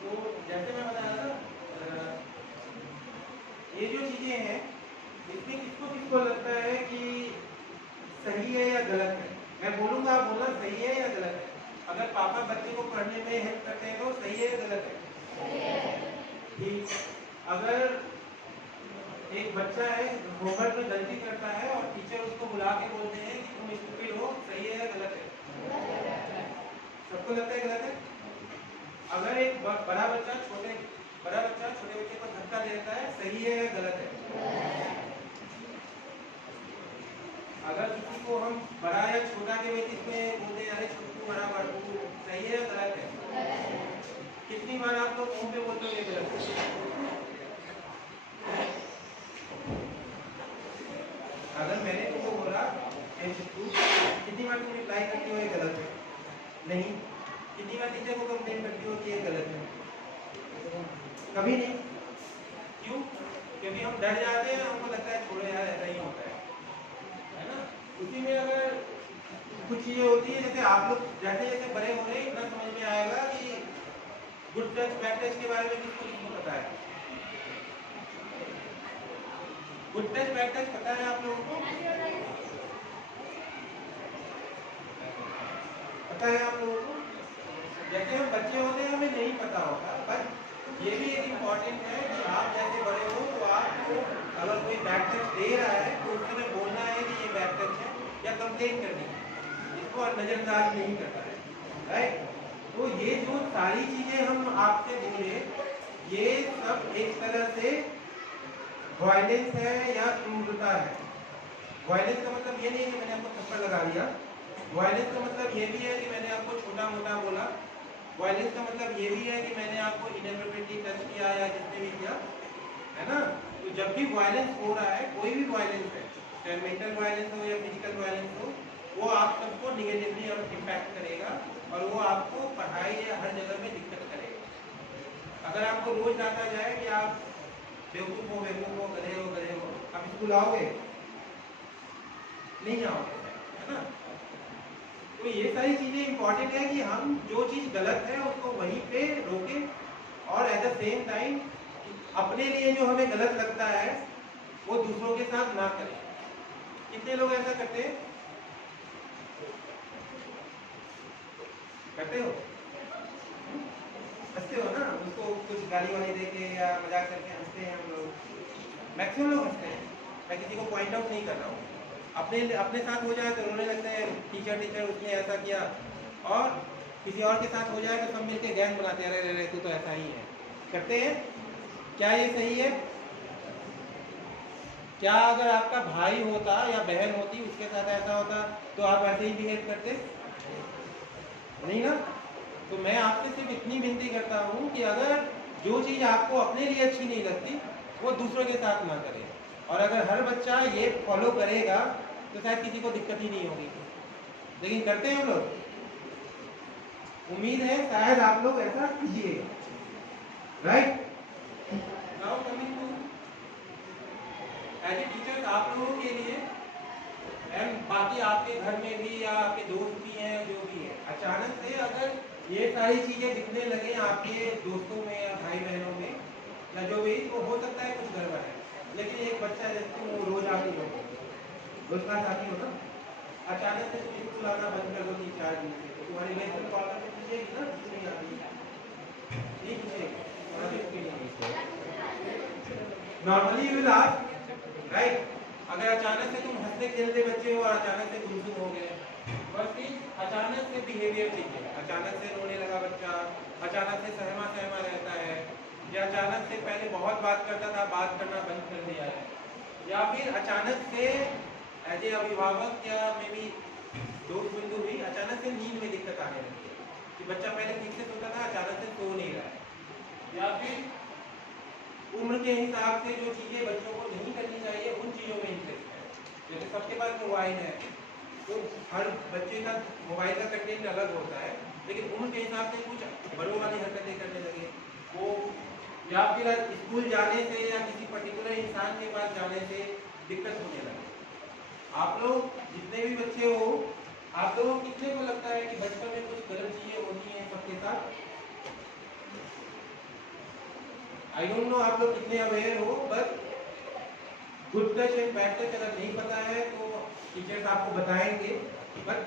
तो जैसे मैं बता रहा था, ये जो चीजें हैं इसमें किसको किसको लगता है कि सही है या गलत है? मैं बोलूंगा, आप बोलना सही है या गलत है। अगर पापा बच्चे को पढ़ने में हेल्प करते हैं तो सही है या गलत है? ठीक। अगर एक बच्चा है होमवर्क में गलती करता है और टीचर उसको बुला के बोलते हैं कि तुम स्टूपिड हो, सही है या गलत है? सबको लगता है गलत है। अगर एक बड़ा बच्चा छोटे बच्चे को धक्का देता है, सही है या गलत है? अगर किसी को हम बड़ा या छोटा के बेसिस में बोलते हैं, अरे छोटू बड़ा बाबू, सही है या गलत है? कितनी बार आप लोग मुंह पे बोलते हो ये गलत है? अगर मैंने तुमको बोला ए छोटू, कितनी बार तुम रिप्लाई करती हो ये गलत है? नहीं। कितनी बार टीचर को कंप्लेन करती हो कि ये गलत है? कभी नहीं। क्यों? क्योंकि हम डर जाते हैं, हमको लगता है छोड़ो यार, ऐसा ही होता है ना। उसी में अगर कुछ चीजें होती है, जैसे आप लोग जैसे जैसे बड़े हो रहे हैं इतना समझ में आएगा कि गुड टच बैड टच के बारे में किसको किसको पता है। गुड टच बैड टच पता है आप लोगों को? पता है आप लोगों को? जैसे हम बच्चे होते हैं हमें नहीं पता होता, बट ये भी एक इम्पॉर्टेंट है कि आप जैसे बड़े हो तो आपको अगर कोई बैड टच दे रहा है तो उस समय बोलना है कि ये बैड टच है या कंप्लेन करनी है, इसको नजरअंदाज नहीं करता है, राइट। तो ये जो सारी चीजें हम आपसे बोले, ये सब एक तरह से वायलेंस है या क्रूरता है। वायलेंस का मतलब ये नहीं है कि मैंने आपको थप्पड़ लगा दिया। वायलेंस का मतलब ये भी है कि मैंने आपको छोटा मोटा बोला। वायलेंस का मतलब ये भी है कि मैंने आपको इनएप्रोप्रिएटली टच किया या जिसने भी किया, है ना। तो जब भी वायलेंस हो रहा है, कोई भी वायलेंस है, चाहे मेंटल वायलेंस हो या फिजिकल वायलेंस हो, वो आप सबको निगेटिवली इम्पैक्ट करेगा और वो आपको पढ़ाई या हर जगह में दिक्कत करेगा। अगर आपको रोज डांटा जाए कि आप बेवकूफ हो, गधे हो, आप स्कूल आओगे? नहीं जाओगे, है ना। तो ये सारी चीजें इंपॉर्टेंट है कि हम जो चीज गलत है उसको वहीं पे रोकें और एट द सेम टाइम अपने लिए जो हमें गलत लगता है वो दूसरों के साथ ना करें। कितने लोग ऐसा करते हैं? करते हो? हंसते हो ना, उसको कुछ गाली वाली दे के या मजाक करके हंसते हैं हम लोग। मैक्सिमम लोग हंसते हैं। मैं किसी को पॉइंट आउट नहीं कर रहा हूँ। अपने साथ हो जाए तो रोने लगते हैं, टीचर उसने ऐसा किया, और किसी और के साथ हो जाए तो सब मिलके गैंग बनाते हैं, अरे तू तो ऐसा ही है, करते हैं। क्या ये सही है? क्या अगर आपका भाई होता या बहन होती उसके साथ ऐसा होता तो आप ऐसे ही बिहेव करते? नहीं ना। तो मैं आपसे सिर्फ इतनी विनती करता हूँ कि अगर जो चीज़ आपको अपने लिए अच्छी नहीं लगती वो दूसरों के साथ ना करें, और अगर हर बच्चा ये फॉलो करेगा तो शायद किसी को दिक्कत ही नहीं होगी। लेकिन करते हैं हम लोग? उम्मीद है शायद आप लोग ऐसा कीजिएगा, right. Now coming to as a teacher, आप लोगों के लिए एंड बाकी आपके घर में भी या आपके दोस्त भी हैं, जो भी है, अचानक से अगर ये सारी चीजें दिखने लगे आपके दोस्तों में या भाई बहनों में या जो भी, तो हो सकता है कुछ गड़बड़ है। लेकिन एक बच्चा जैसे वो रोज आती हो, रोज क्लास आती हो ना, अचानक से तुम स्कूल आना बंद कर दो 3-4 दिन से, तो तुम्हारी लाइफ में कॉल करके पूछेगी ना, नहीं आती, नहीं पूछेगी normally you will ask, right. अगर अचानक से तुम हंसते खेलते बच्चे हो और अचानक से गुमसुम हो गए, फर्स्ट चीज अचानक से बिहेवियर चेंज है, अचानक से रोने लगा बच्चा, अचानक से सहमा रहता है, या अचानक से पहले बहुत बात करता था बात करना बंद कर दिया है, या फिर अचानक से एज ए अभिभावक या मे बी दोस्त बिंदु भी अचानक से नींद में दिक्कत आने लगी है कि बच्चा पहले ठीक से सोता था अचानक से सो नहीं रहा है, या फिर उम्र के हिसाब से जो चीज़ें बच्चों को नहीं करनी चाहिए उन चीज़ों में इंटरेस्ट है। जैसे सबके पास मोबाइल है तो हर बच्चे का मोबाइल का कंटेंट अलग होता है, लेकिन उम्र के हिसाब से कुछ बड़ों वाली हरकतें करने लगे वो, या फिर स्कूल जाने से या किसी पर्टिकुलर इंसान के पास जाने से दिक्कत होने लगे। आप लोग जितने भी बच्चे हो, आप लोगों को कितने को लगता है कि बचपन में कुछ गलत चीजें होती हैं सबके साथ? आई डोंट नो आप लोग कितने अवेयर हो, but good touch and bad touch अगर नहीं पता है तो टीचर्स आपको बताएंगे। बट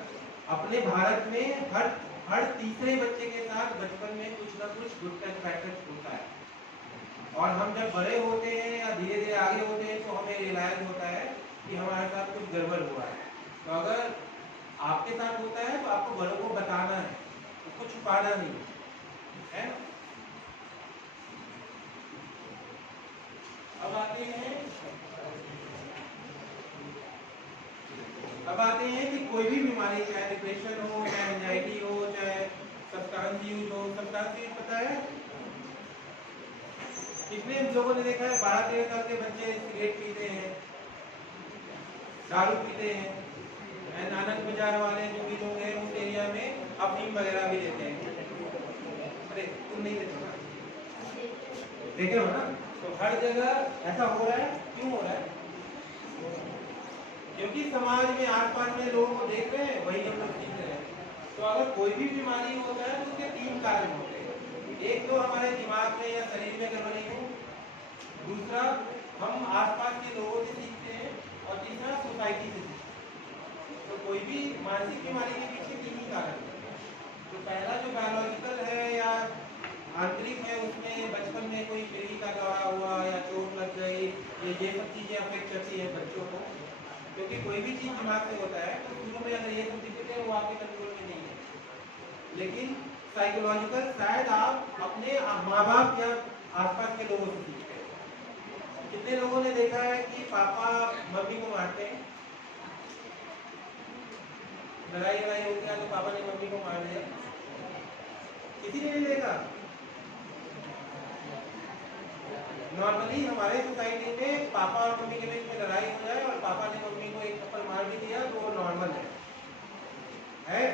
अपने भारत में हर तीसरे बच्चे के साथ बचपन में कुछ ना कुछ गुड टच बैड टच होता है। और हम जब बड़े होते हैं या धीरे धीरे आगे होते हैं तो हमें रियलाइज होता है कि हमारे साथ कुछ गड़बड़ हुआ है। तो अगर आपके साथ होता है तो आपको बड़ों को बताना है, उसको छुपाना नहीं है। अब आते हैं कि कोई भी बीमारी, चाहे डिप्रेशन हो, चाहे एंजाइटी हो, चाहे सब्सटेंस यूज हो। सब्सटेंस यूज पता है कितने लोगों ने देखा है 12-13 साल के बच्चे सिगरेट पीते हैं, दारू पीते हैं, आनंद बाजार वाले जो भी लोग हैं उस एरिया में अफीम वगैरह भी लेते हैं। अरे तुम नहीं देखे हो ना? तो हर जगह ऐसा हो रहा है। क्यों हो रहा है? क्योंकि समाज में आसपास में लोगों को देख रहे हैं, वही हम लोग सीख रहे हैं। तो अगर कोई भी बीमारी होता है तो उसके 3 कारण होते हैं। एक तो हमारे दिमाग में या शरीर में गड़बड़ी हो, दूसरा हम आसपास के लोगों से सीखते हैं, और तीसरा सोसाइटी से सीखते हैं। तो कोई भी मानसिक बीमारी के पीछे 3 ही कारण है। तो पहला जो बायोलॉजिकल है या आंतरिक है, उसमें बचपन में कोई बीड़ी का दौरा हुआ या चोट लग गई, ये सब चीजें अफेक्ट करती है बच्चों को। क्योंकि कोई भी चीज दिमाग से होता है तो शुरू में अगर ये सब दिक्कतें हैं वो आपके कंट्रोल में नहीं है। लेकिन साइकोलॉजिकल शायद आप अपने माँ बाप या आसपास के लोगों से सीखते हैं। कितने लोगों ने देखा है कि पापा मम्मी को मारते हैं? लड़ाई होती है तो पापा ने मम्मी को मार दिया, किसी ने नहीं देखा? नॉर्मली हमारे सोसाइटी में पापा और मम्मी के बीच में लड़ाई हो जाए और पापा ने मम्मी को एक थप्पड़ मार भी दिया तो वो नॉर्मल है?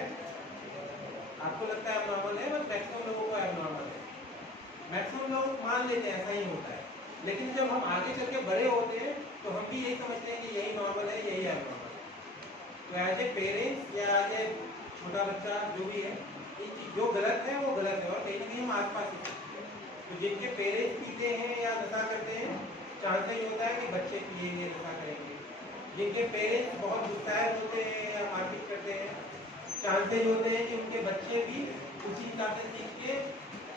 आपको लगता है एबनॉर्मल है, बट मैक्सिमम लोगों को एबनॉर्मल है। मैक्सिमम लोग मान लेते हैं ऐसा ही होता है। लेकिन जब हम आगे चल के बड़े होते हैं तो हम भी यही समझते हैं कि यही नॉर्मल है, यही एबनॉर्मल है। तो एज ए पेरेंट्स या एज ए छोटा बच्चा जो भी है, जो गलत है वो गलत है, और कहीं ना कहीं हम आसपास ही। तो जिनके पेरेंट्स पीते हैं या नशा करते हैं, चांसेस ये होता है कि बच्चे पिएंगे, नशा करेंगे। जिनके पेरेंट्स बहुत गुस्साए होते हैं या मारपीट करते हैं, चांसेस होते हैं कि उनके बच्चे भी उसी हिसाब से सीख के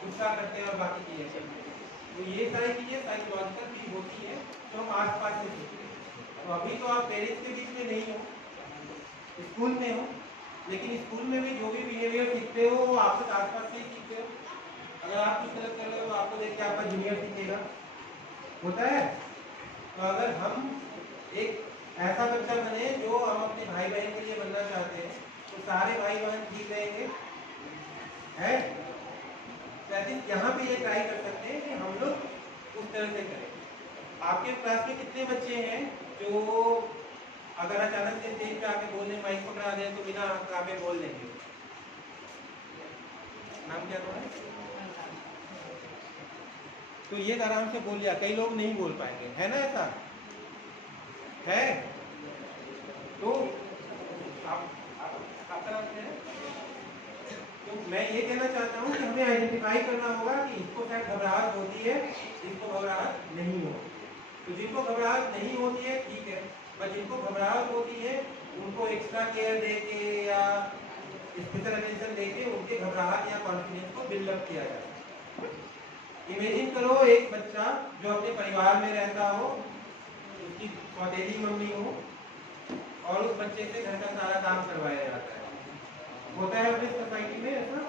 गुस्सा करते हैं और बाकी चीजें करते हैं। तो ये सारी चीजें साइकोलॉजिकल भी होती है तो हम आसपास से सीखते हैं। तो अभी तो आप पेरेंट्स के बीच में नहीं हो, स्कूल में हो, लेकिन स्कूल में भी जो भी बिहेवियर सीखते हो वो आपके आसपास से ही सीखते हो। अगर आप कुछ गलत कर रहे हो तो आपको देख के आपका जूनियर सीखेगा, होता है। तो अगर हम एक ऐसा बच्चा बने जो हम अपने भाई बहन के लिए बनना चाहते हैं तो सारे भाई बहन ठीक रहेंगे, है? यहाँ पे ये ट्राई कर सकते हैं कि हम लोग उस तरह से करें। आपके क्लास में कितने बच्चे हैं जो अगर अचानक से स्टेज पे आके बोलने माइक पकड़ा दें तो बिना कापे बोल देंगे? नाम क्या है? तो ये आराम से बोल लिया, कई लोग नहीं बोल पाएंगे, है ना? ऐसा है। तो आपका नाम क्या है? तो मैं ये कहना चाहता हूँ कि हमें आइडेंटिफाई करना होगा कि इसको शायद घबराहट होती है, इसको घबराहट नहीं हो। तो जिनको घबराहट नहीं होती है ठीक है, पर जिनको घबराहट होती है उनको एक्स्ट्रा केयर दे के या स्पेशल अटेंशन दे के उनके घबराहट या कॉन्फिडेंस को बिल्डअप किया जाए। इमेजिन करो एक बच्चा जो अपने परिवार में रहता हो, उसकी सौतेली मम्मी हो और उस बच्चे से घर का सारा काम करवाया जाता है। होता है अपनी सोसाइटी में ऐसा,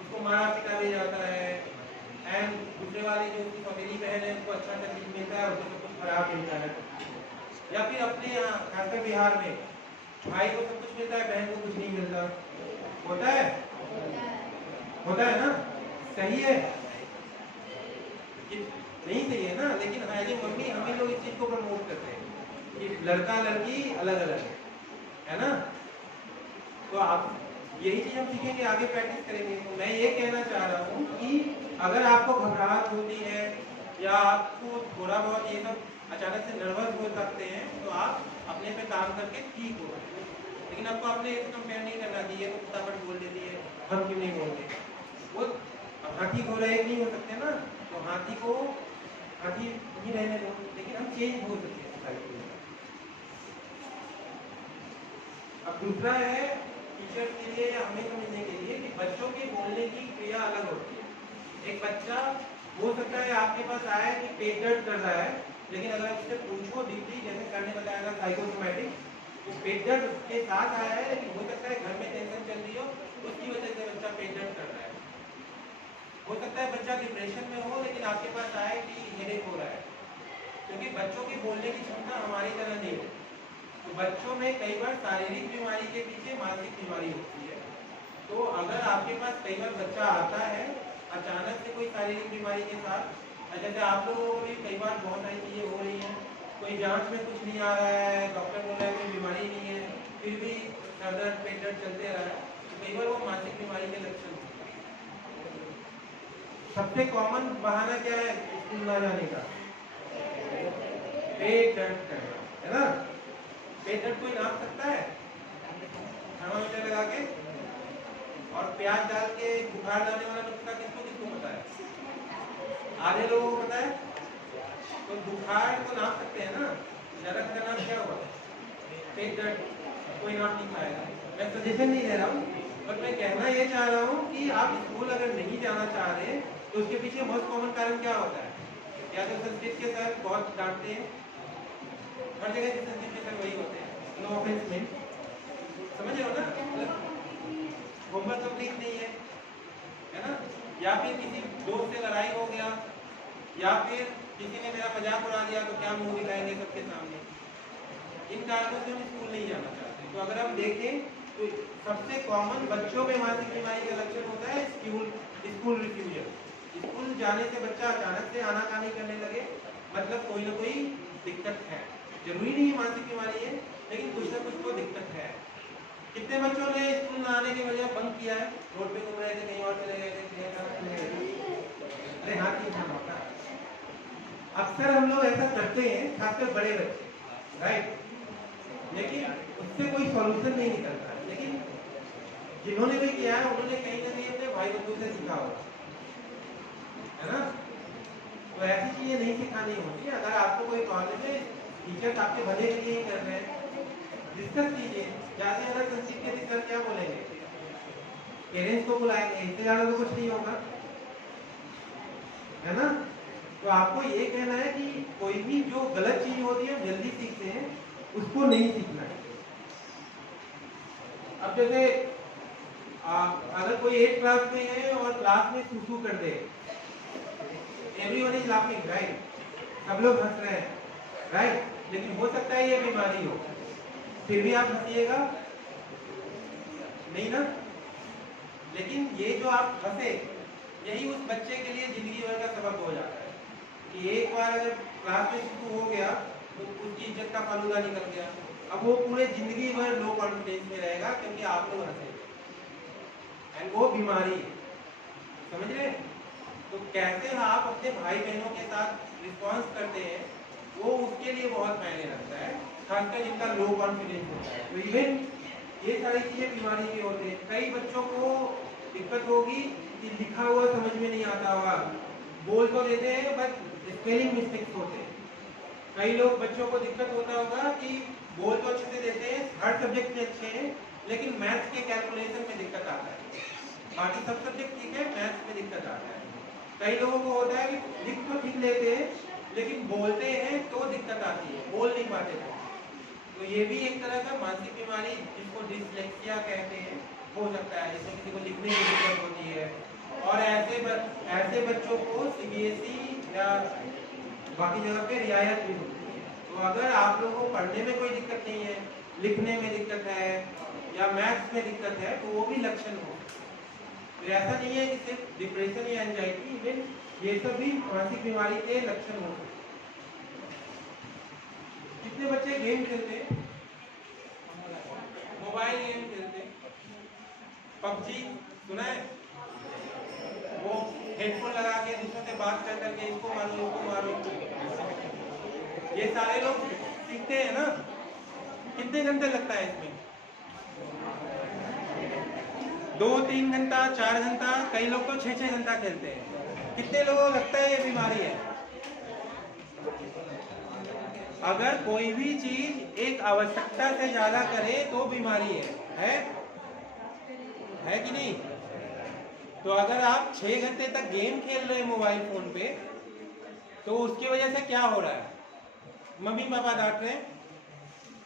उसको मारा पिटा दिया जाता है, एंड दूसरे वाली जो उसकी सौतेली बहन है उसको अच्छा चीज मिलता है, उसको कुछ खराब मिलता है। या फिर अपने यहाँ खासकर बिहार में भाई को सब कुछ मिलता है, बहन को कुछ नहीं मिलता। होता है? होता है ना? सही है? नहीं सही है ना? लेकिन हमारी मम्मी हमें लोग इस चीज को प्रमोट करते हैं कि लड़का लड़की अलग अलग है ना? तो आप यही चीज हम सीखेंगे, आगे प्रैक्टिस करेंगे। तो मैं ये कहना चाह रहा हूँ कि अगर आपको घबराहट होती है या आपको थोड़ा बहुत ये सब अचानक से नर्वस हो सकते हैं तो आप अपने पे काम करके ठीक हो, लेकिन आपको अपने से कंपेयर नहीं करना कि ये तो फटाफट बोल देती है, हम क्यों नहीं बोलते। वो हाथी घोड़ा एक नहीं हो सकते ना, तो हाथी को हाथी ही रहने दो, लेकिन हम चेंज हो सकते हैं सोसाइटी में। अब दूसरा है टीचर्स के लिए या हमें समझने के लिए कि बच्चों के बोलने की क्रिया अलग होती है। एक बच्चा हो सकता है आपके पास आया कि पेट दर्द कर रहा है, लेकिन अगर उससे पूछो डीपली, जैसे सर ने बताया था साइकोसोमैटिक, तो पेट दर्द के साथ आया है, लेकिन हो सकता है घर में टेंशन चल रही हो, उसकी वजह से बच्चा पेट दर्द कर रहा है। हो सकता है बच्चा डिप्रेशन में हो, लेकिन आपके पास आए कि हेडेक हो रहा है, क्योंकि बच्चों की बोलने की क्षमता हमारी तरह नहीं है। तो बच्चों में कई बार शारीरिक बीमारी के पीछे मानसिक बीमारी होती है। तो अगर आपके पास कई बार बच्चा आता है अचानक से कोई शारीरिक बीमारी के साथ, जैसे आप लोगों को भी कई बार बहुत सारी चीज़ें हो रही हैं, कोई जांच में कुछ नहीं आ रहा है, डॉक्टर बोल रहा है कोई बीमारी नहीं है, फिर भी सर दर्द पेट दर्द चलते रहा है, तो कई बार वो मानसिक बीमारी के लक्षण होते हैं। सबसे कॉमन बहाना क्या है स्कूल ना जाने का? पेट दर्द करना, है ना? पेट दर्द कोई नाप सकता है थर्मामीटर लगा के? और प्याज डाल के बुखार लाने वाला नुस्खा किसको किसको पता है? आधे लोगों को पता है। तो बुखार को नाप सकते हैं ना, दर्द का नाम क्या हुआ? पेट दर्द कोई नाप नहीं पाएगा। मैं सजेशन नहीं दे रहा हूँ, बट मैं कहना ये चाह रहा हूँ कि आप स्कूल अगर नहीं जाना चाह रहे तो उसके पीछे मोस्ट कॉमन कारण क्या होता है? या तो संस्कृत के सर बहुत डांटते हैं, हर जगह के संस्कृत के सर वही होते हैं, नो ऑफेंस में, समझ रहे हो ना? होमवर्क कंप्लीट नहीं है ना? या फिर किसी दोस्त से लड़ाई हो गया, या फिर किसी ने मेरा मजाक उड़ा दिया तो क्या मुंह दिखाएंगे सबके सामने। इन कारणों से हम स्कूल नहीं जाना चाहते। तो अगर हम देखें तो सबसे कॉमन बच्चों में मानसिक बीमारी का लक्षण होता है स्कूल रिफ्यूजल। स्कूल जाने से बच्चा अचानक से आनाकानी करने लगे, मतलब कोई ना कोई दिक्कत है। जरूरी नहीं मानसिक बीमारी है, लेकिन कुछ ना कुछ तो दिक्कत है। कितने बच्चों ने स्कूल न आने की वजह बंक किया है, रोड पे घूम रहे थे, कहीं और चले गए थे? अरे हाँ ठीक है, अक्सर हम लोग ऐसा करते हैं, खासकर बड़े बच्चे, राइट? लेकिन उससे कोई सॉल्यूशन नहीं निकलता है। लेकिन जिन्होंने भी किया है उन्होंने कहीं ना कहीं अपने भाई बंधु से सीखा होगा, है ना? तो ऐसी चीजें नहीं सिखानी होती। अगर आपको कोई प्रॉब्लम है, टीचर्स आपके भले के लिए ही कर रहे हैं, डिस्कस कीजिए। ज्यादा ज्यादा संस्कृत के टीचर क्या बोलेंगे? पेरेंट्स को बुलाएंगे, इससे ज्यादा तो कुछ नहीं होगा, है ना? तो आपको ये कहना है कि कोई भी जो गलत चीज होती है हम जल्दी सीखते हैं, उसको नहीं सीखना है। अब जैसे अगर कोई 8th क्लास में है और क्लास में सुसु कर दे, एवरीवन इज लाफिंग, राइट? सब लोग हंस रहे हैं, राइट? लेकिन हो सकता है ये बीमारी हो, फिर भी आप हंसिएगा नहीं ना? लेकिन ये जो आप हंसे, यही उस बच्चे के लिए जिंदगी भर का सबक हो जाता है कि एक बार अगर क्लास में शुरू हो गया तो उसकी इज्जत का फालूदा निकल गया। अब वो पूरे जिंदगी भर लो कॉन्फिडेंस में रहेगा क्योंकि आप लोग हंसे, एंड वो बीमारी है, समझ रहे? तो कैसे आप अपने भाई बहनों के साथ रिस्पॉन्स करते हैं, वो उसके लिए बहुत मायने रखता है, खासकर जिनका लो कॉन्फिडेंस होता है। तो इवन ये सारी चीजें बीमारी की होती है। कई बच्चों को दिक्कत होगी कि लिखा हुआ समझ में नहीं आता होगा, बोल तो देते हैं बट स्पेलिंग मिस्टेक्स होते हैं। कई लोग बच्चों को दिक्कत होता होगा कि बोल तो अच्छे से देते हैं, हर सब्जेक्ट में अच्छे हैं, लेकिन मैथ्स के कैलकुलेशन में दिक्कत आता है। बाकी सब सब्जेक्ट ठीक है, मैथ्स में दिक्कत आता है। कई लोगों को होता है कि लिख तो ठीक लेते हैं, लेकिन बोलते हैं तो दिक्कत आती है, बोल नहीं पाते थे। तो ये भी एक तरह का मानसिक बीमारी जिसको डिसलेक्सिया कहते हैं हो सकता है, जिसमें किसी को लिखने की दिक्कत होती है। और ऐसे बच्चों को सीबीएसई या बाकी जगह पे रियायत भी होती है। तो अगर आप लोगों को पढ़ने में कोई दिक्कत नहीं है, लिखने में दिक्कत है या मैथ्स में दिक्कत है, तो वो भी लक्षण हो। तो ऐसा नहीं है कि सिर्फ डिप्रेशन या एंजाइटी, इवन ये सब भी मानसिक बीमारी के लक्षण हो सकते हैं। कितने बच्चे गेम खेलते हैं, मोबाइल गेम खेलते हैं, पबजी सुना है? वो हेडफोन लगा के दूसरों से बात कर करके इसको मारो, ये सारे लोग सीखते हैं ना। कितने घंटे लगता है इसमें? 2-3 घंटा, 4 घंटा, कई लोग तो 6-6 घंटा खेलते हैं। कितने लोगों को लगता है ये बीमारी है? अगर कोई भी चीज एक आवश्यकता से ज्यादा करे तो बीमारी है कि नहीं? तो अगर आप 6 घंटे तक गेम खेल रहे हैं मोबाइल फोन पे, तो उसकी वजह से क्या हो रहा है? मम्मी पापा डांट रहे हैं,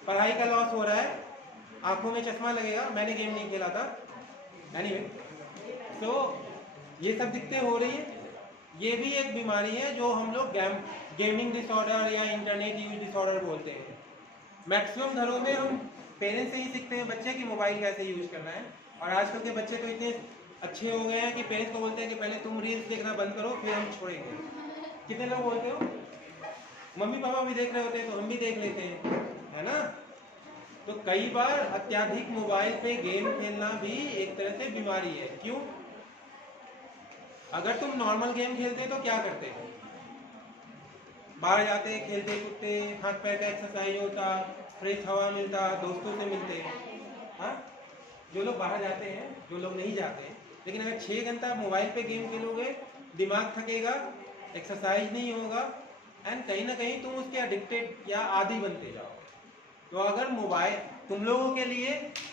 पढ़ाई का लॉस हो रहा है, आंखों में चश्मा लगेगा, मैंने गेम नहीं खेला था। एनीवे, तो ये सब दिक्कतें हो रही है। ये भी एक बीमारी है जो हम लोग गेमिंग डिसऑर्डर या इंटरनेट यूज डिसऑर्डर बोलते हैं। मैक्सिमम घरों में हम पेरेंट्स से ही सीखते हैं बच्चे की मोबाइल कैसे यूज करना है। और आजकल के बच्चे तो इतने अच्छे हो गए हैं कि पेरेंट्स को बोलते हैं कि पहले तुम रील्स देखना बंद करो फिर हम छोड़ेंगे। कितने लोग बोलते हो? मम्मी पापा भी देख रहे होते हैं तो हम भी देख लेते हैं, है ना? तो कई बार अत्यधिक मोबाइल पे गेम खेलना भी एक तरह से बीमारी है। क्यों? अगर तुम नॉर्मल गेम खेलते तो क्या करते? बाहर जाते, खेलते कूदते, हाथ पैर का एक्सरसाइज होता, फ्रेश हवा मिलता, दोस्तों से मिलते। हाँ, जो लोग बाहर जाते हैं, जो लोग नहीं जाते। लेकिन अगर 6 घंटा मोबाइल पे गेम खेलोगे, दिमाग थकेगा, एक्सरसाइज नहीं होगा, एंड कहीं ना कहीं तुम उसके एडिक्टेड या आदी बनते जाओ। तो अगर मोबाइल तुम लोगों के लिए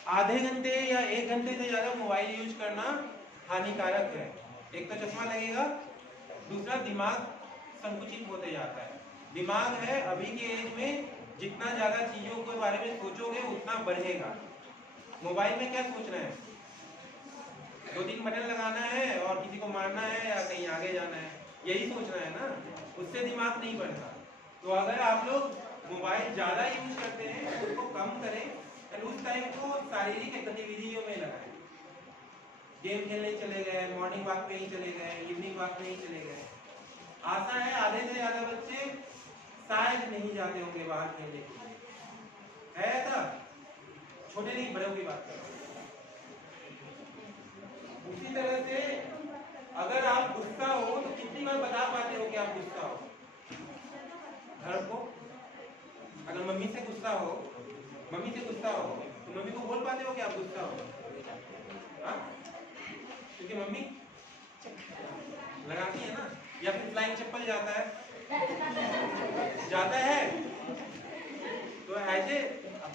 आधे घंटे या 1 घंटे से ज़्यादा मोबाइल यूज करना हानिकारक है। एक तो चश्मा लगेगा, दूसरा दिमाग संकुचित होते जाता है। दिमाग है अभी के एज में जितना ज़्यादा चीज़ों के बारे में सोचोगे उतना बढ़ेगा। मोबाइल में क्या सोच रहे हैं? 2-3 बटन लगाना है और किसी को मारना है या कहीं आगे जाना है, यही सोच रहे हैं ना। उससे दिमाग नहीं बढ़ता। तो अगर आप लोग मोबाइल ज़्यादा यूज करते हैं उसको कम करें और उस टाइम को शारीरिक गतिविधियों में लगाएं। गेम खेलने चले गए, मॉर्निंग वॉक पे ही चले गए, इवनिंग वॉक पे ही चले गए। आशा है आधे से ज़्यादा बच्चे शायद नहीं जाते होंगे बाहर खेलने के लिए, है ऐसा? छोटे नहीं बड़ों की बात करो। उसी तरह से अगर आप गुस्सा हो तो कितनी बार बता पाते हो कि आप गुस्सा हो? घर को अगर मम्मी से गुस्सा हो तो मम्मी को बोल पाते हो कि आप गुस्सा हो? हाँ, क्योंकि मम्मी लगाती है ना। या फिर फ्लाइंग चप्पल जाता है तो ऐसे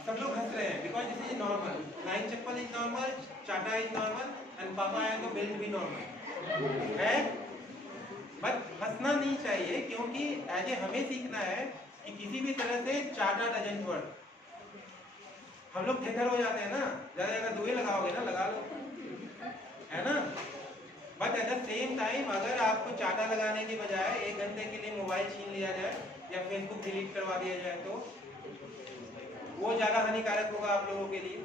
सब लोग हंस रहे हैं because this is normal. Flying chappal is normal, चाटा इज नॉर्मल एंड पापा है तो बेल्ट भी नॉर्मल है। बट हंसना नहीं चाहिए क्योंकि ऐसे हमें सीखना है कि किसी भी तरह से चाटा डजंट वर्क। हम लोग ठेकर हो जाते हैं ना, ज्यादा दुए लगाओगे ना, लगा लो, है ना। But at the same time अगर आपको चाटा लगाने के बजाय 1 घंटे के लिए मोबाइल छीन लिया जाए या फेसबुक डिलीट करवा दिया जाए तो वो ज्यादा हानिकारक होगा आप लोगों के लिए।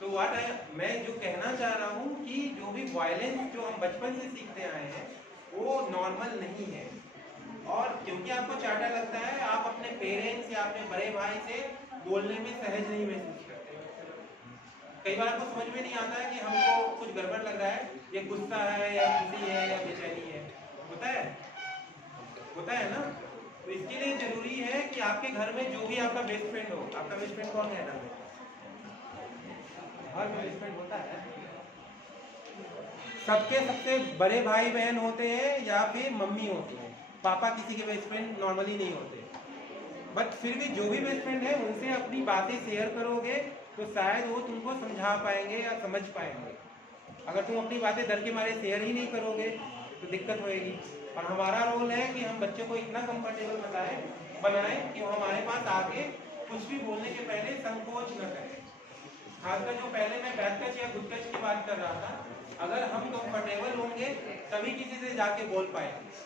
तो मैं जो कहना चाह रहा हूँ कि जो भी वायलेंस जो हम बचपन से सीखते आए हैं वो नॉर्मल नहीं है। और क्योंकि आपको चाटा लगता है, आप अपने पेरेंट्स या अपने बड़े भाई से बोलने में सहज नहीं महसूस करते। कई बार आपको समझ में नहीं आता है कि हमको कुछ गड़बड़ लग रहा है, ये गुस्सा है या खुशी है या बेचैनी है। होता है ना। तो इसके लिए जरूरी है कि आपके घर में जो भी आपका बेस्ट फ्रेंड हो, आपका बेस्ट फ्रेंड कौन है ना? हर बेस्ट फ्रेंड होता है। सबके सबसे बड़े भाई बहन होते हैं या फिर मम्मी होती है। पापा किसी के बेस्ट फ्रेंड नॉर्मली नहीं होते। बट फिर भी जो भी बेस्ट फ्रेंड है उनसे अपनी बातें शेयर करोगे तो शायद वो तुमको समझा पाएंगे या समझ पाएंगे। अगर तुम अपनी बातें डर के मारे शेयर ही नहीं करोगे तो दिक्कत होएगी। और हमारा रोल है कि हम बच्चों को इतना कंफर्टेबल बनाएं कि वो हमारे पास आके कुछ भी बोलने के पहले संकोच न करें। खासकर जो पहले मैं बैक टच या गुड टच की बात कर रहा था, अगर हम कंफर्टेबल होंगे तभी किसी से जाके बोल पाएंगे।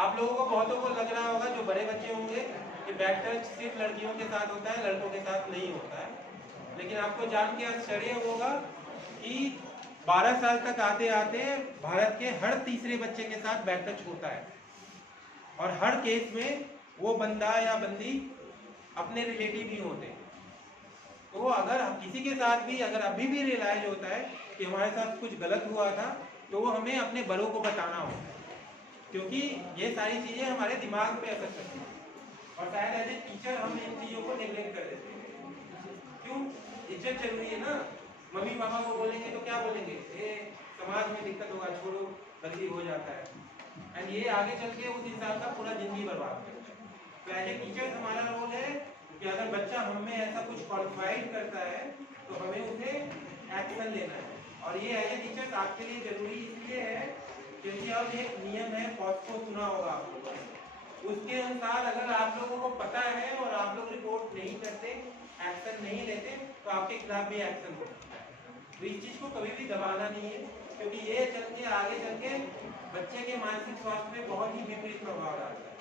आप लोगों को बहुतों को लग रहा होगा जो बड़े बच्चे होंगे कि बैक टच सिर्फ लड़कियों के साथ होता है, लड़कों के साथ नहीं होता है। लेकिन आपको जान के आश्चर्य होगा कि 12 साल तक आते आते भारत के हर तीसरे बच्चे के साथ बैक टच होता है। और हर केस में वो बंदा या बंदी अपने रिलेटिव ही होते हैं। तो अगर किसी के साथ भी अगर अभी भी रियलाइज होता है कि हमारे साथ कुछ गलत हुआ था तो वो हमें अपने बड़ों को बताना होता है, क्योंकि ये सारी चीज़ें हमारे दिमाग पे असर करती हैं और शायद एज ए टीचर हम इन चीज़ों को नेग्लेक्ट कर देते हैं। क्यों? इज्जत जरूरी है ना। मम्मी पापा को बोलेंगे तो क्या बोलेंगे, ये समाज में दिक्कत होगा, छोड़ो, गलती हो जाता है, एंड ये आगे चल के उस इंसान का पूरा जिंदगी बर्बाद करता है। तो एज ए टीचर हमारा रोल है कि अगर बच्चा हम में ऐसा कुछ कॉन्फाइड करता है तो हमें उसे एक्शन लेना है। और ये एज ए टीचर आपके लिए जरूरी इसलिए है क्योंकि अब एक नियम है, पॉस्को सुना होगा आप लोगों ने, उसके अनुसार अगर आप लोगों को पता है और आप लोग रिपोर्ट नहीं करते, एक्शन नहीं लेते, तो आपके खिलाफ भी एक्शन होगा। तो इस चीज को कभी भी दबाना नहीं है, क्योंकि ये चल के आगे चल के बच्चे के मानसिक स्वास्थ्य में बहुत ही विपरीत प्रभाव डालता है।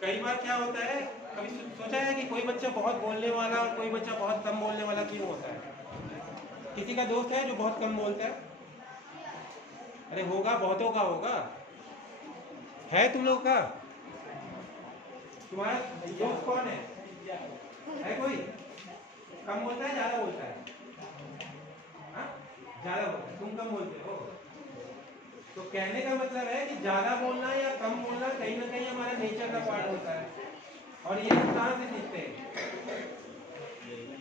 कई बार क्या होता है, कभी सोचा है कि कोई बच्चा बहुत बोलने वाला और कोई बच्चा बहुत कम बोलने वाला क्यों होता है? किसी का दोस्त है जो बहुत कम बोलता है? अरे होगा, बहुतों का होगा। है तुम लोग का? तुम्हारा दोस्त कौन है कोई कम बोलता है, ज्यादा बोलता है? हाँ, ज्यादा बोलता है, तुम कम बोलते हो। तो कहने का मतलब है कि ज्यादा बोलना या कम बोलना कहीं ना कहीं हमारा नेचर का पार्ट होता है। और ये हम कहाँ से सीखते हैं?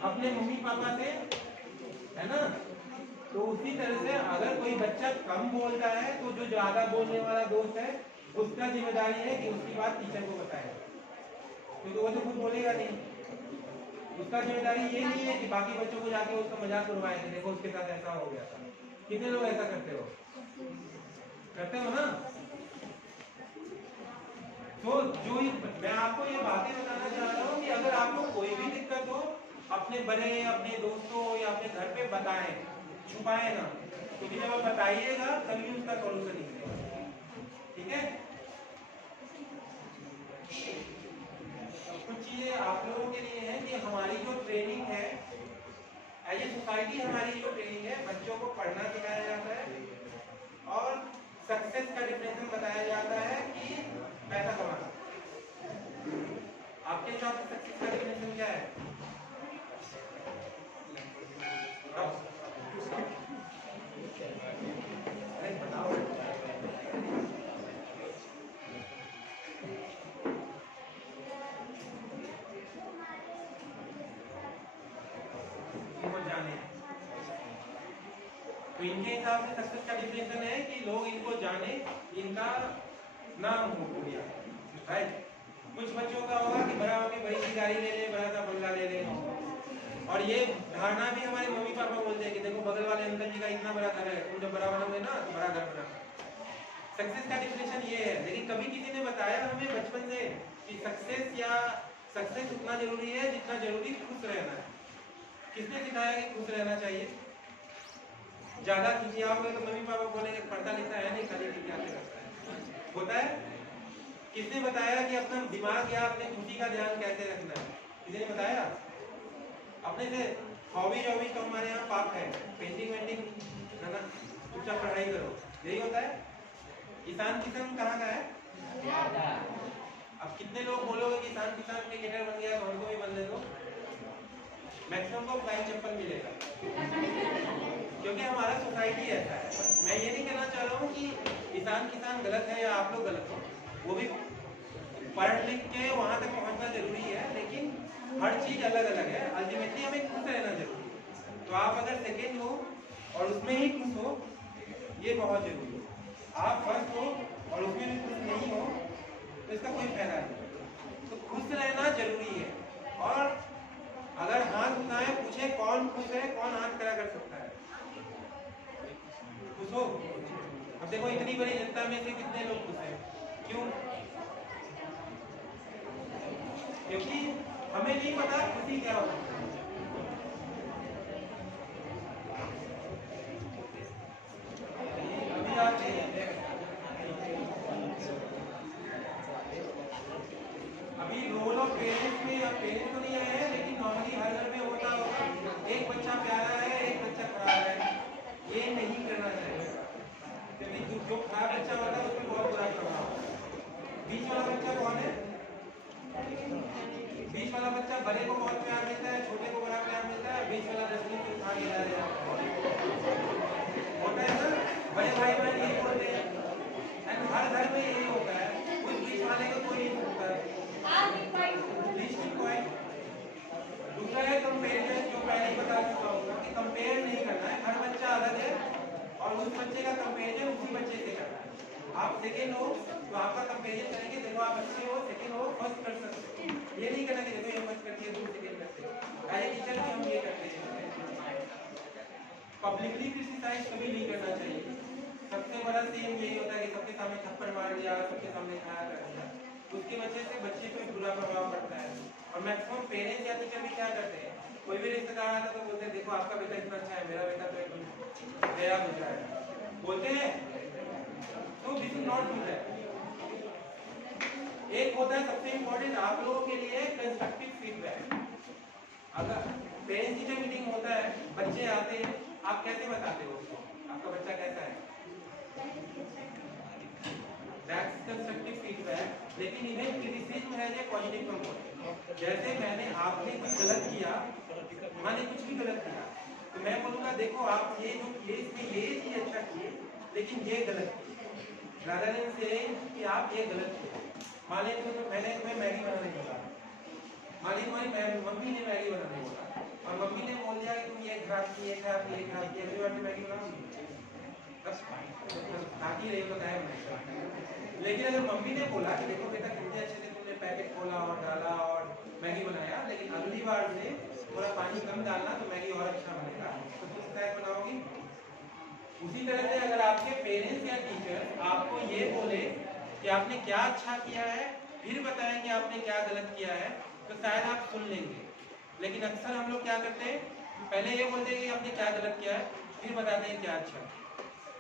अपने मम्मी पापा से, है ना। तो उसी तरह से अगर कोई बच्चा कम बोलता है तो जो ज्यादा बोलने वाला दोस्त है उसका जिम्मेदारी है कि उसकी बात टीचर को बताए, क्योंकि वो तो खुद बोलेगा नहीं। उसका जिम्मेदारी ये नहीं है कि बाकी बच्चों को जाके उसका मजाक उड़वाए कि देखो उसके साथ ऐसा हो गया था। कितने लोग ऐसा करते हो ना। तो जो मैं आपको ये बातें बताना चाह रहा हूँ कि अगर आपको कोई भी दिक्कत हो, अपने बड़े, अपने दोस्तों या अपने घर पे बताएं, छुपाए ना, क्योंकि जब आप बताइएगा तभी उसका सॉल्यूशन निकलेगा। ठीक है। कुछ चीजें आप लोगों के लिए है कि हमारी जो ट्रेनिंग है एज ए सोसाइटी, हमारी जो ट्रेनिंग है, बच्चों को पढ़ना सिखाया जाता है और सक्सेस का डिफिनेशन बताया जाता है कि पैसा कमाना। आपके हिसाब से सक्सेस का डिफिनेशन क्या है? अरे बताओ। इनको जाने। तो इनके हिसाब से सक्सेस का डिफिनेशन है कि लोग इनको जाने, इनका नाम हो गया, राइट। कुछ बच्चों का होगा कि बड़ा होकर बड़ी सी गाड़ी ले ले, बड़ा सा बंगला ले ले। और ये धारणा भी हमारे मम्मी पापा बोलते हैं कि देखो बगल वाले अंकल जी का इतना बड़ा घर है, तुम जब बड़ा बनोगे ना तो बड़ा घर बना। सक्सेस का डिफिनेशन ये है। लेकिन कभी किसी ने बताया हमें बचपन से कि सक्सेस उतना जरूरी है जितना जरूरी खुश रहना है? किसने सिखाया कि खुश रहना चाहिए? ज्यादा खिसियाओगे तो मम्मी पापा बोलेंगे पढ़ता लिखता है नहीं, खाली खिसियाते रहता है। होता है। किसने बताया कि अपना दिमाग या अपने खुशी का ध्यान कैसे रखना है? किसी ने बताया? अपने से हॉबीज तो हमारे यहाँ पाप है, पेंटिंग वेंटिंग है ना, चुपचाप पढ़ाई करो, यही होता है। ईशान किशन कहाँ का है? अब कितने लोग बोलोगे कि ईशान किशन क्रिकेटर बन गया तो हमको भी बनने दो? मैक्सिमम को फ्लाइंग चप्पल मिलेगा, क्योंकि हमारा सोसाइटी ऐसा है। मैं ये नहीं कहना चाह रहा हूँ कि ईशान किसान गलत है या आप लोग गलत हो, वो भी पढ़ लिख के वहां तक पहुंचना जरूरी है, लेकिन हर चीज अलग अलग है। अल्टीमेटली हमें खुश रहना जरूरी है। तो आप अगर सेकेंड हो और उसमें ही खुश हो, ये बहुत जरूरी है। आप फर्स्ट हो और उसमें भी खुश नहीं हो तो इसका कोई फायदा नहीं। तो खुश रहना जरूरी है। और अगर हाथ उठाए पूछे कौन खुश है, कौन हाथ खड़ा कर सकता है? खुश हो? अब देखो इतनी बड़ी जनता में से कितने लोग खुश हैं? क्यों? क्योंकि हमें नहीं पता खुशी क्या होती है। अभी रोल ऑफ पेरेंट्स में, अब पेरेंट्स तो नहीं आए हैं लेकिन नॉर्मली हर घर में होता होगा, एक बच्चा प्यारा है एक बच्चा खराब है। ये नहीं करना चाहिए, क्योंकि जो खराब बच्चा होता है उसमें बहुत बुरा प्रभाव। बीच वाला बच्चा कौन है? बीच वाला बच्चा बड़े को बहुत प्यार मिलता है, छोटे को बड़ा प्यार मिलता है, बीच वाला डस्टबिन को उठा के लाया जाता है। और उस बच्चे का कंपेरिजन उसी बच्चे से करना है। आप सेकेंड हो तो आपका कंपेरिजन करेंगे, देखो आप अच्छे हो, सेकेंड हो, फर्स्ट कर सकते हो। ये नहीं करना कि देखो ये फर्स्ट करती है तुम सेकेंड करते हो। एज ए टीचर भी हम ये करते हैं। पब्लिकली क्रिटिसाइज कभी नहीं करना चाहिए। सबसे बड़ा सेम यही होता है कि सबके सामने थप्पड़ मार दिया, सबके सामने खाया कर दिया, उसकी वजह से बच्चे पे बुरा प्रभाव पड़ता है। और मैक्सिमम पेरेंट्स या टीचर भी क्या करते हैं, कोई भी रिश्तेदार आता तो बोलते हैं देखो आपका बेटा इतना अच्छा है, मेरा बेटा तो एकदम गया बेटा है, बोलते हैं। तो दिस इज नॉट गुड है। एक होता है सबसे इम्पोर्टेंट आप लोगों के लिए कंस्ट्रक्टिव फीडबैक। अगर पेरेंट्स टीचर मीटिंग होता है, बच्चे आते हैं, आप कैसे बताते हो उसको आपका बच्चा कैसा है? That's constructive feedback. लेकिन इन्हें क्रिटिसिज्म है ये पॉजिटिव कंपोनेंट। जैसे मैंने आपने कुछ गलत किया, मैंने कुछ भी गलत किया, तो मैं बोलूँगा देखो आप ये जो किए इसमें ये चीज अच्छा किए, लेकिन ये गलत किए, रादर देन सेइंग कि आप ये गलत किए। मान लीजिए तो मैंने तुम्हें मैगी बनाने बोला, मान लीजिए तुम्हारी मम्मी ने मैगी बनाने बोला और मम्मी ने बोल दिया कि तुम ये खराब किए, ये खराब किए, अगली बार मैगी बनाओगी ताकि रही बताया मैं। लेकिन अगर मम्मी ने बोला कि देखो बेटा कितने अच्छे से तुमने पैकेट खोला और डाला और मैगी बनाया, लेकिन अगली बार से थोड़ा पानी कम डालना तो मैगी और अच्छा बनेगा, तो तुम कैसे बनाओगी? उसी तरह से अगर आपके पेरेंट्स या टीचर आपको ये बोले कि आपने क्या अच्छा किया है, फिर बताएं कि आपने क्या गलत किया है, तो शायद आप सुन लेंगे। लेकिन अक्सर हम लोग क्या करते हैं, पहले ये बोलते हैं कि आपने क्या गलत किया है, फिर बताते हैं क्या अच्छा।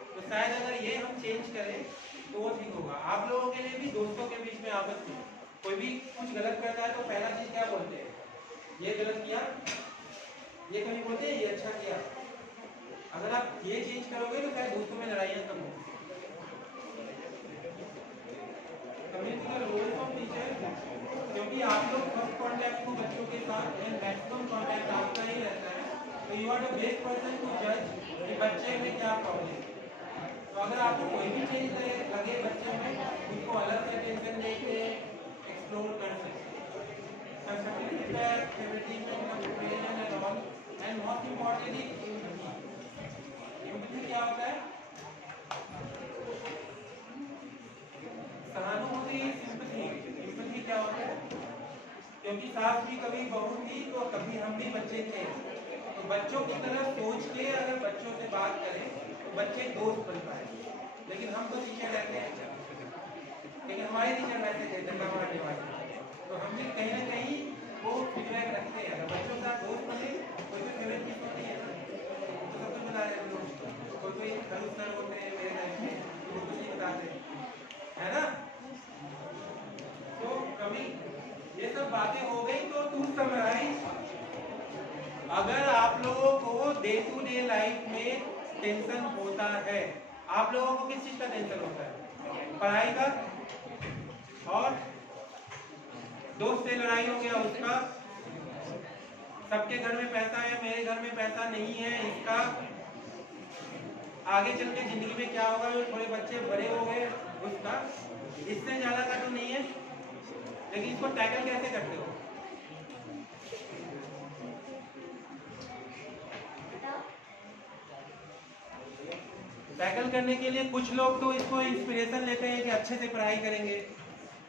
तो शायद अगर ये हम चेंज करें तो वो ठीक होगा। आप लोगों के लिए भी, दोस्तों के बीच में आपस में कोई भी कुछ गलत करता है तो पहला चीज क्या बोलते हैं, ये गलत किया, ये कभी बोलते हैं ये अच्छा किया। अगर आप ये चेंज करोगे तो शायद दोस्तों में लड़ाइयाँ कम होंगी। रोल ऑफ टीचर, क्योंकि आप लोग फर्स्ट कॉन्टैक्ट हो बच्चों के साथ एंड मैक्सिमम कॉन्टैक्ट आपका ही रहता है, तो you are the best person to जज कि बच्चे में क्या प्रॉब्लम है। तो अगर आपको कोई भी चीज लगे बच्चे में, उसको अलग से अटेंशन देके एक्सप्लोर कर सकते हैं। Constructive feedback, favouritism, comparison and all, and most importantly empathy. Empathy क्या होता है? सहानुभूति, सिंपैथी। एम्पैथी क्या होता है? क्योंकि सास भी कभी बहू थी तो कभी हम भी बच्चे थे, तो बच्चों की तरह सोच के अगर बच्चों से बात करें तो बच्चे दोस्त बन पाए। लेकिन हम तो टीचर रहते हैं, लेकिन हमारे टीचर रहते थे डंडा मारने वाले, तो हम भी कहीं ना कहीं वो फीडबैक रखते हैं। अगर बच्चों के साथ दोस्त बने, कोई भी फेवरेट चीज तो नहीं है ना, तो सब कुछ बता रहे हैं लोग, कोई खरूद सर होते हैं मेरे टाइम में, वो कुछ नहीं बताते है ना। तो कभी ये सब बातें हो गई, तो टू समराइज, अगर आप लोगों को डे टू डे लाइफ में टेंशन होता है, आप लोगों को किस चीज का टेंशन होता है? पढ़ाई का, और दोस्त से लड़ाई हो गया उसका, सबके घर में पैसा है मेरे घर में पैसा नहीं है इसका, आगे चल के जिंदगी में क्या होगा, थोड़े बच्चे बड़े हो गए उसका, इससे ज्यादा का तो नहीं है। लेकिन इसको टैकल कैसे करते हो? टैकल करने के लिए कुछ लोग तो इसको इंस्पिरेशन लेते हैं कि अच्छे से पढ़ाई करेंगे,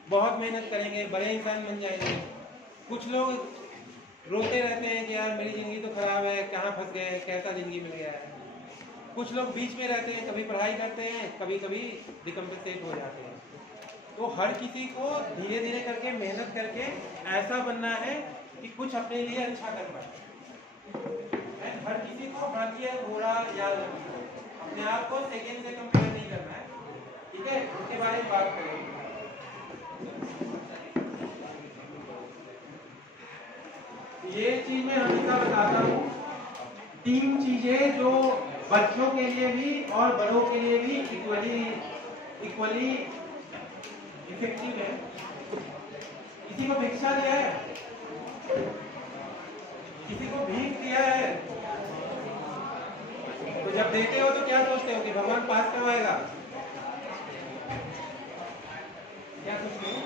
बहुत मेहनत करेंगे, बड़े इंसान बन जाएंगे। कुछ लोग रोते रहते हैं कि यार मेरी ज़िंदगी तो खराब है, कहाँ फंस गए, कैसा ज़िंदगी मिल गया है। कुछ लोग बीच में रहते हैं, कभी पढ़ाई करते हैं, कभी कभी डिकम्पनसेट हो जाते हैं। तो हर किसी को धीरे धीरे करके मेहनत करके ऐसा बनना है कि कुछ अपने लिए अच्छा कर पाए। हर किसी को हाथी या घोड़ा याद रखना है, अपने आप को सेकेंड से कंपेयर नहीं करना है, ठीक है। उसके बारे में बात करेंगे। ये चीज मैं हमेशा बताता हूँ, 3 चीजें जो बच्चों के लिए भी और बड़ों के लिए भी इक्वली इफेक्टिव है। किसी को भिक्षा दिया है, किसी को भीख दिया है, तो जब देते हो तो क्या सोचते हो कि भगवान पास करवाएगा? क्या सोचते हो?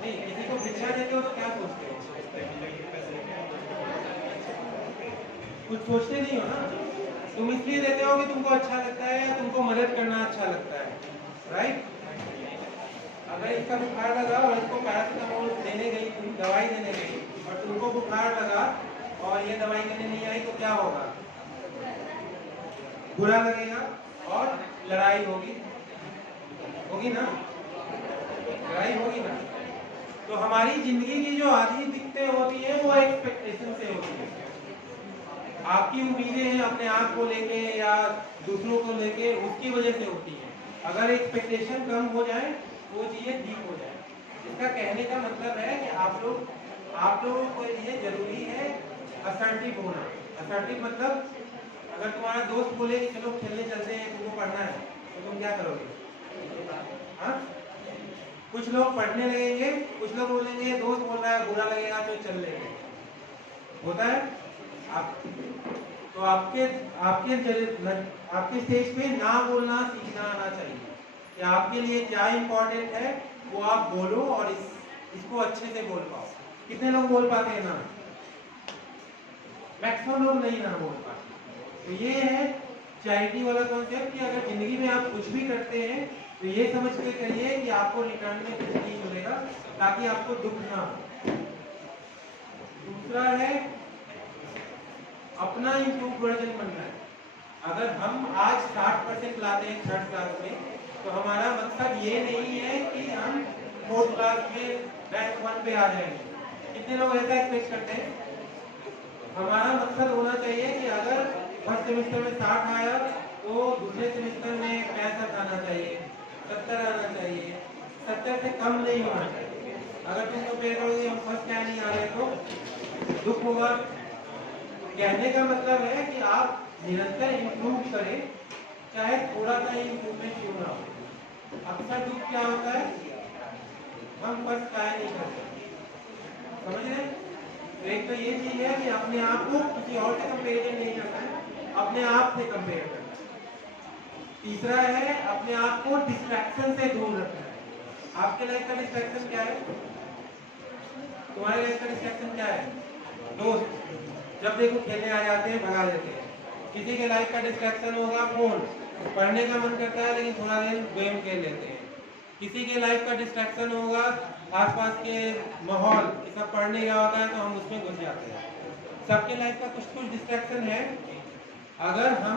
नहीं, किसी को भिक्षा देते हो तो क्या सोचते हो? कुछ सोचते नहीं हो ना। तुम इसलिए देते हो कि तुमको अच्छा लगता है या तुमको मदद करना अच्छा लगता है, राइट? अगर इसका बुखार लगा और इसको पैरासीटामोल देने गई, तुम दवाई देने गई और तुमको बुखार लगा और ये दवाई देने नहीं आई तो क्या होगा? बुरा लगेगा और लड़ाई होगी ना, लड़ाई होगी ना। तो हमारी जिंदगी की जो आधी दिक्कतें होती हैं वो एक्सपेक्टेशन से होती है। आपकी उम्मीदें हैं अपने आप को लेके या दूसरों को लेके, उसकी वजह से होती है। अगर एक्सपेक्टेशन कम हो जाए वो चीजें ठीक हो जाए। इसका कहने का मतलब है कि आप लोगों को ये जरूरी है असर्टिव होना। असर्टिव मतलब अगर तुम्हारा दोस्त बोले कि चलो खेलने चलते हैं, तुमको पढ़ना है, तो तुम क्या करोगे? हाँ, कुछ लोग पढ़ने लगेंगे, कुछ लोग बोलेंगे दोस्त बोल रहा है बुरा लगेगा तो चल लेंगे। होता है आप तो आपके स्टेज पे ना बोलना सीखना आना चाहिए कि आपके लिए क्या इम्पोर्टेंट है वो आप बोलो और इसको अच्छे से बोल पाओ। कितने लोग बोल पाते हैं ना? मैक्सिमम लोग नहीं ना बोल पाते। तो ये है चैरिटी वाला कॉन्सेप्ट कि अगर जिंदगी में आप कुछ भी करते हैं तो ये समझ के करिए कि आपको रिटर्न में कुछ नहीं मिलेगा, ताकि आपको दुख ना हो। दूसरा है अपना इम्प्रूव वर्जन बनना है। अगर हम आज 60% लाते हैं 3rd क्लास में, तो हमारा मकसद ये नहीं है कि हम 4th क्लास में रैंक 1 पे आ जाएंगे। कितने लोग ऐसा एक्सपेक्ट करते हैं? हमारा मकसद होना चाहिए कि अगर फर्स्ट सेमेस्टर में 60 आया तो दूसरे सेमेस्टर में 65 आना चाहिए, 70 आना चाहिए, 70 से कम नहीं होना चाहिए। अगर तुम कंपेयर करोगे हम फर्स्ट क्या नहीं आ रहे तो दुख होगा। कहने का मतलब है कि आप निरंतर इम्प्रूव करें, चाहे थोड़ा सा इम्प्रूवमेंट क्यों ना हो। अक्सर दुख क्या होता है, हम फर्स्ट क्या नहीं करते, समझ रहे? एक तो ये चीज है कि अपने आप को किसी और से कंपेरिजन नहीं करना है, अपने आप से कंपेयर करना है। तीसरा है अपने आप को डिस्ट्रैक्शन से दूर रखना है। आपके लाइफ का डिस्ट्रैक्शन क्या है? तुम्हारे लाइफ का डिस्ट्रैक्शन क्या है? दोस्त जब देखो खेलने आ जाते हैं, भगा देते हैं। किसी के लाइफ का डिस्ट्रैक्शन होगा फोन, पढ़ने का मन करता है लेकिन थोड़ा देर गेम खेल लेते हैं। किसी के लाइफ का डिस्ट्रैक्शन होगा आसपास के माहौल, सब पढ़ने का होता है तो हम उसमें घुस जाते हैं। सबके लाइफ का कुछ डिस्ट्रैक्शन है। अगर हम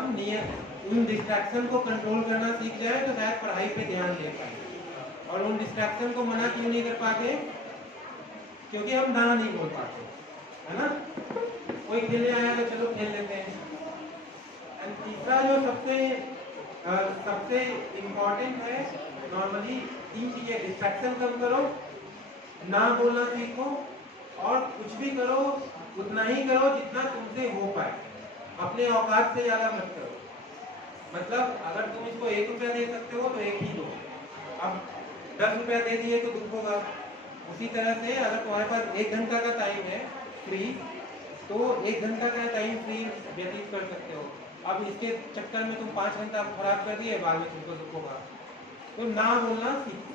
उन डिस्ट्रैक्शन को कंट्रोल करना सीख जाए तो शायद पढ़ाई पे ध्यान दे पाए। और उन डिस्ट्रैक्शन को मना क्यों नहीं कर पाते? क्योंकि हम ना नहीं बोल पाते, है ना? कोई खेलने आया तो चलो खेल लेते हैं। एंड तीसरा जो सबसे इम्पोर्टेंट है, नॉर्मली 3 चीजें, डिस्ट्रैक्शन कम करो, ना बोलना सीखो, और कुछ भी करो उतना ही करो जितना तुमसे हो पाए। अपने औकात से ज्यादा मत करो। मतलब अगर तुम इसको 1 रुपया दे सकते हो तो 1 ही दो। अब 10 रुपया दे दिए तो दुख होगा। उसी तरह से अगर तुम्हारे पास 1 घंटा का टाइम है फ्री, तो 1 घंटा का टाइम फ्री व्यतीत कर सकते हो। अब इसके चक्कर में तुम 5 घंटा खराब कर दिए, बाद में तुमको दुख होगा। तो ना बोलना सीखो।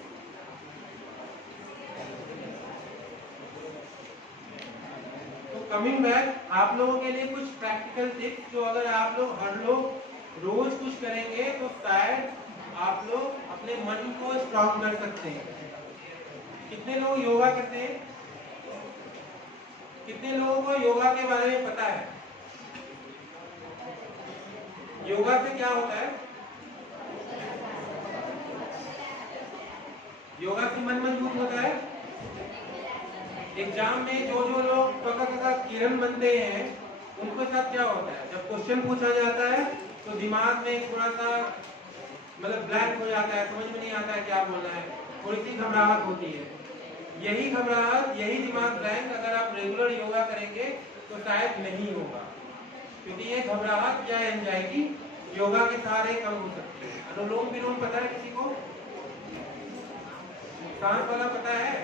तो कमिंग बैक, आप लोगों के लिए कुछ प्रैक्टिकल टिप्स जो अगर आप लोग हर लोग रोज कुछ करेंगे तो शायद आप लोग अपने मन को स्ट्रॉन्ग कर सकते हैं। कितने लोग योगा करते हैं? कितने लोगों को योगा के बारे में पता है? योगा से क्या होता है? योगा से मन मजबूत होता है। एग्जाम में जो लोग टका किरण बनते हैं उनके साथ क्या होता है? जब क्वेश्चन पूछा जाता है तो दिमाग में थोड़ा सा मतलब ब्लैंक हो जाता है, समझ में नहीं आता है क्या बोलना है, थोड़ी सी घबराहट होती है। यही घबराहट, यही दिमाग ब्लैंक अगर आप रेगुलर योगा करेंगे तो शायद नहीं होगा, क्योंकि ये घबराहट या एंजाइटी योगा के सहारे कम हो सकती है। अनुलोम विलोम पता है किसी को? सांस वाला पता है?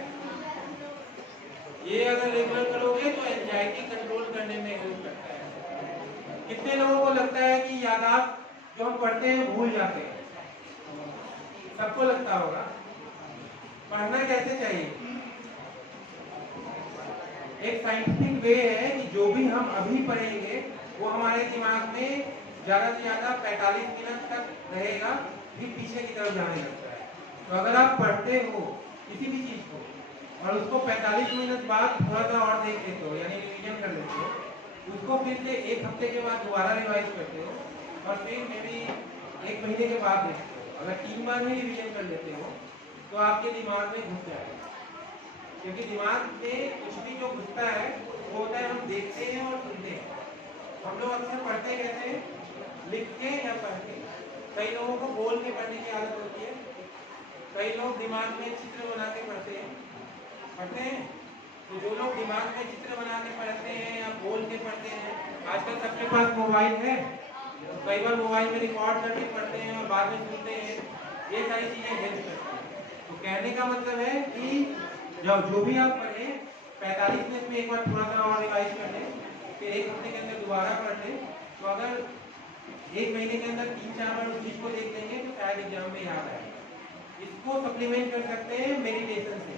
ये अगर रेगुलर करोगे तो एंजाइटी कंट्रोल करने में हेल्प करता है। कितने लोगों को लगता है कि याददाश्त जो हम पढ़ते हैं भूल जाते हैं? सबको लगता होगा। पढ़ना कैसे चाहिए? एक साइंटिफिक वे है कि जो भी हम अभी पढ़ेंगे वो हमारे दिमाग में ज़्यादा से ज़्यादा 45 मिनट तक रहेगा, फिर पीछे की तरफ जाने लगता है। तो अगर आप पढ़ते हो किसी भी चीज़ को और उसको 45 मिनट बाद थोड़ा सा और देख लेते हो, यानी रिवीजन कर लेते हो, उसको फिर से 1 हफ्ते के बाद दोबारा रिवाइज करते हो और फिर मे बी 1 महीने के बाद देखते हो, अगर 3 बार में रिवीजन कर लेते हो तो आपके दिमाग में घुस जाएगा। क्योंकि दिमाग में कुछ भी जो घुसता है वो होता है हम देखते हैं और सुनते हैं। हम लोग अक्सर पढ़ते कैसे हैं, लिख के या पढ़ के। कई लोगों को बोल के पढ़ने की आदत होती है, कई लोग दिमाग में चित्र बना के पढ़ते हैं। तो जो लोग दिमाग में चित्र बना के पढ़ते हैं या बोल के पढ़ते हैं, आजकल सबके पास मोबाइल है, कई बार मोबाइल में रिकॉर्ड करके पढ़ते हैं और बाद में सुनते हैं। ये सारी चीजें हेल्प करती हैं। तो कहने का मतलब है कि जब जो भी आप पढ़ें 45 मिनट में एक बार थोड़ा सा और रिवाइज कर लें, फिर 1 हफ्ते के अंदर दोबारा पढ़ लें। तो अगर 1 महीने के अंदर 3-4 बार उस चीज को देख लेंगे तो शायद एग्जाम में याद आएगा। इसको सप्लीमेंट कर सकते हैं मेडिटेशन से।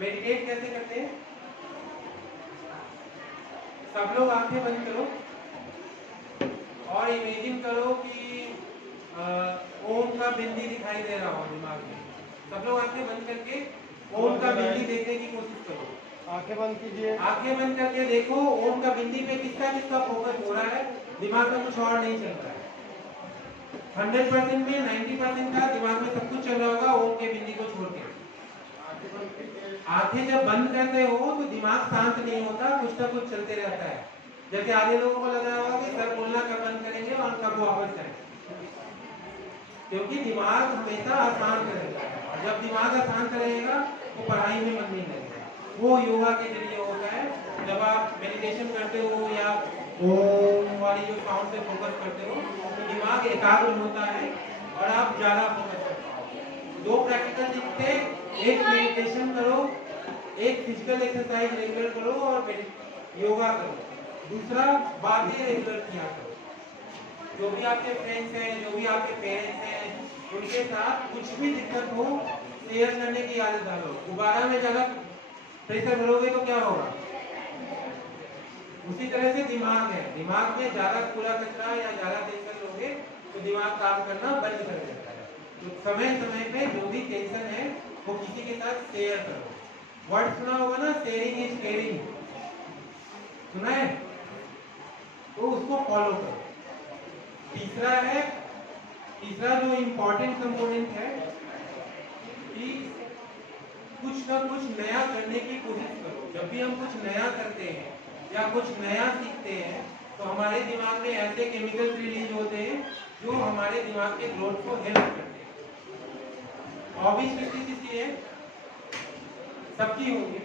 मेडिटेट कैसे करते हैं? सब लोग आंखें बंद करो और इमेजिन करो कि ओम का बिंदी दिखाई दे रहा हो दिमाग में। सब लोग आंखें बंद करके ओम का बिंदी देखने की कोशिश करो। आंखें बंद कीजिए। आंखें बंद करके देखो ओम का बिंदी पे किसका फोकस हो रहा है, दिमाग में कुछ और नहीं चल रहा है। 100% में 90% का दिमाग में सब कुछ चल रहा होगा ओम के बिंदी को छोड़ के। आंखें जब बंद करते हो तो दिमाग शांत नहीं होता, कुछ ना कुछ चलते रहता है। जैसे आधे लोगों को लग रहा होगा कि सर बोलना कब बंद करेंगे और कब वापस जाएंगे, क्योंकि दिमाग हमेशा अशांत रहेगा। और जब दिमाग अशांत रहेगा तो पढ़ाई में मन नहीं लगेगा। वो योगा के जरिए होता है। जब आप मेडिटेशन करते हो या ओम वाली जो साउंड से फोकस करते हो तो दिमाग एकाग्र होता है और आप ज्यादा फोकस करते हो। 2 प्रैक्टिकल टिप्स थे, एक मेडिटेशन करो, एक फिजिकल एक्सरसाइज रेगुलर करो और योगा करो, दूसरा बातें रेगुलर किया करो। जो भी आपके फ्रेंड्स हैं, जो भी आपके पेरेंट्स हैं, उनके साथ कुछ भी दिक्कत हो शेयर करने की आदत डालो। दोबारा में ज्यादा प्रेशर भरोगे तो क्या होगा? उसी तरह से दिमाग है, दिमाग में ज्यादा कूड़ा कचरा या ज्यादा टेंशन लोगे तो दिमाग काम करना बंद कर देता है। तो समय समय पे जो भी टेंशन है वो किसी के साथ शेयर करो। वर्ड सुना होगा ना, शेयरिंग इज केयरिंग, सुना है? तो उसको फॉलो करो। तीसरा जो इम्पोर्टेंट कंपोनेंट है कि कुछ ना कुछ नया करने की कोशिश करो। जब भी हम कुछ नया करते हैं या कुछ नया सीखते हैं तो हमारे दिमाग में ऐसे केमिकल रिलीज होते हैं जो हमारे दिमाग के ग्रोथ को हेल्प करते हैं। हॉबीज किसकी है? सबकी होगी,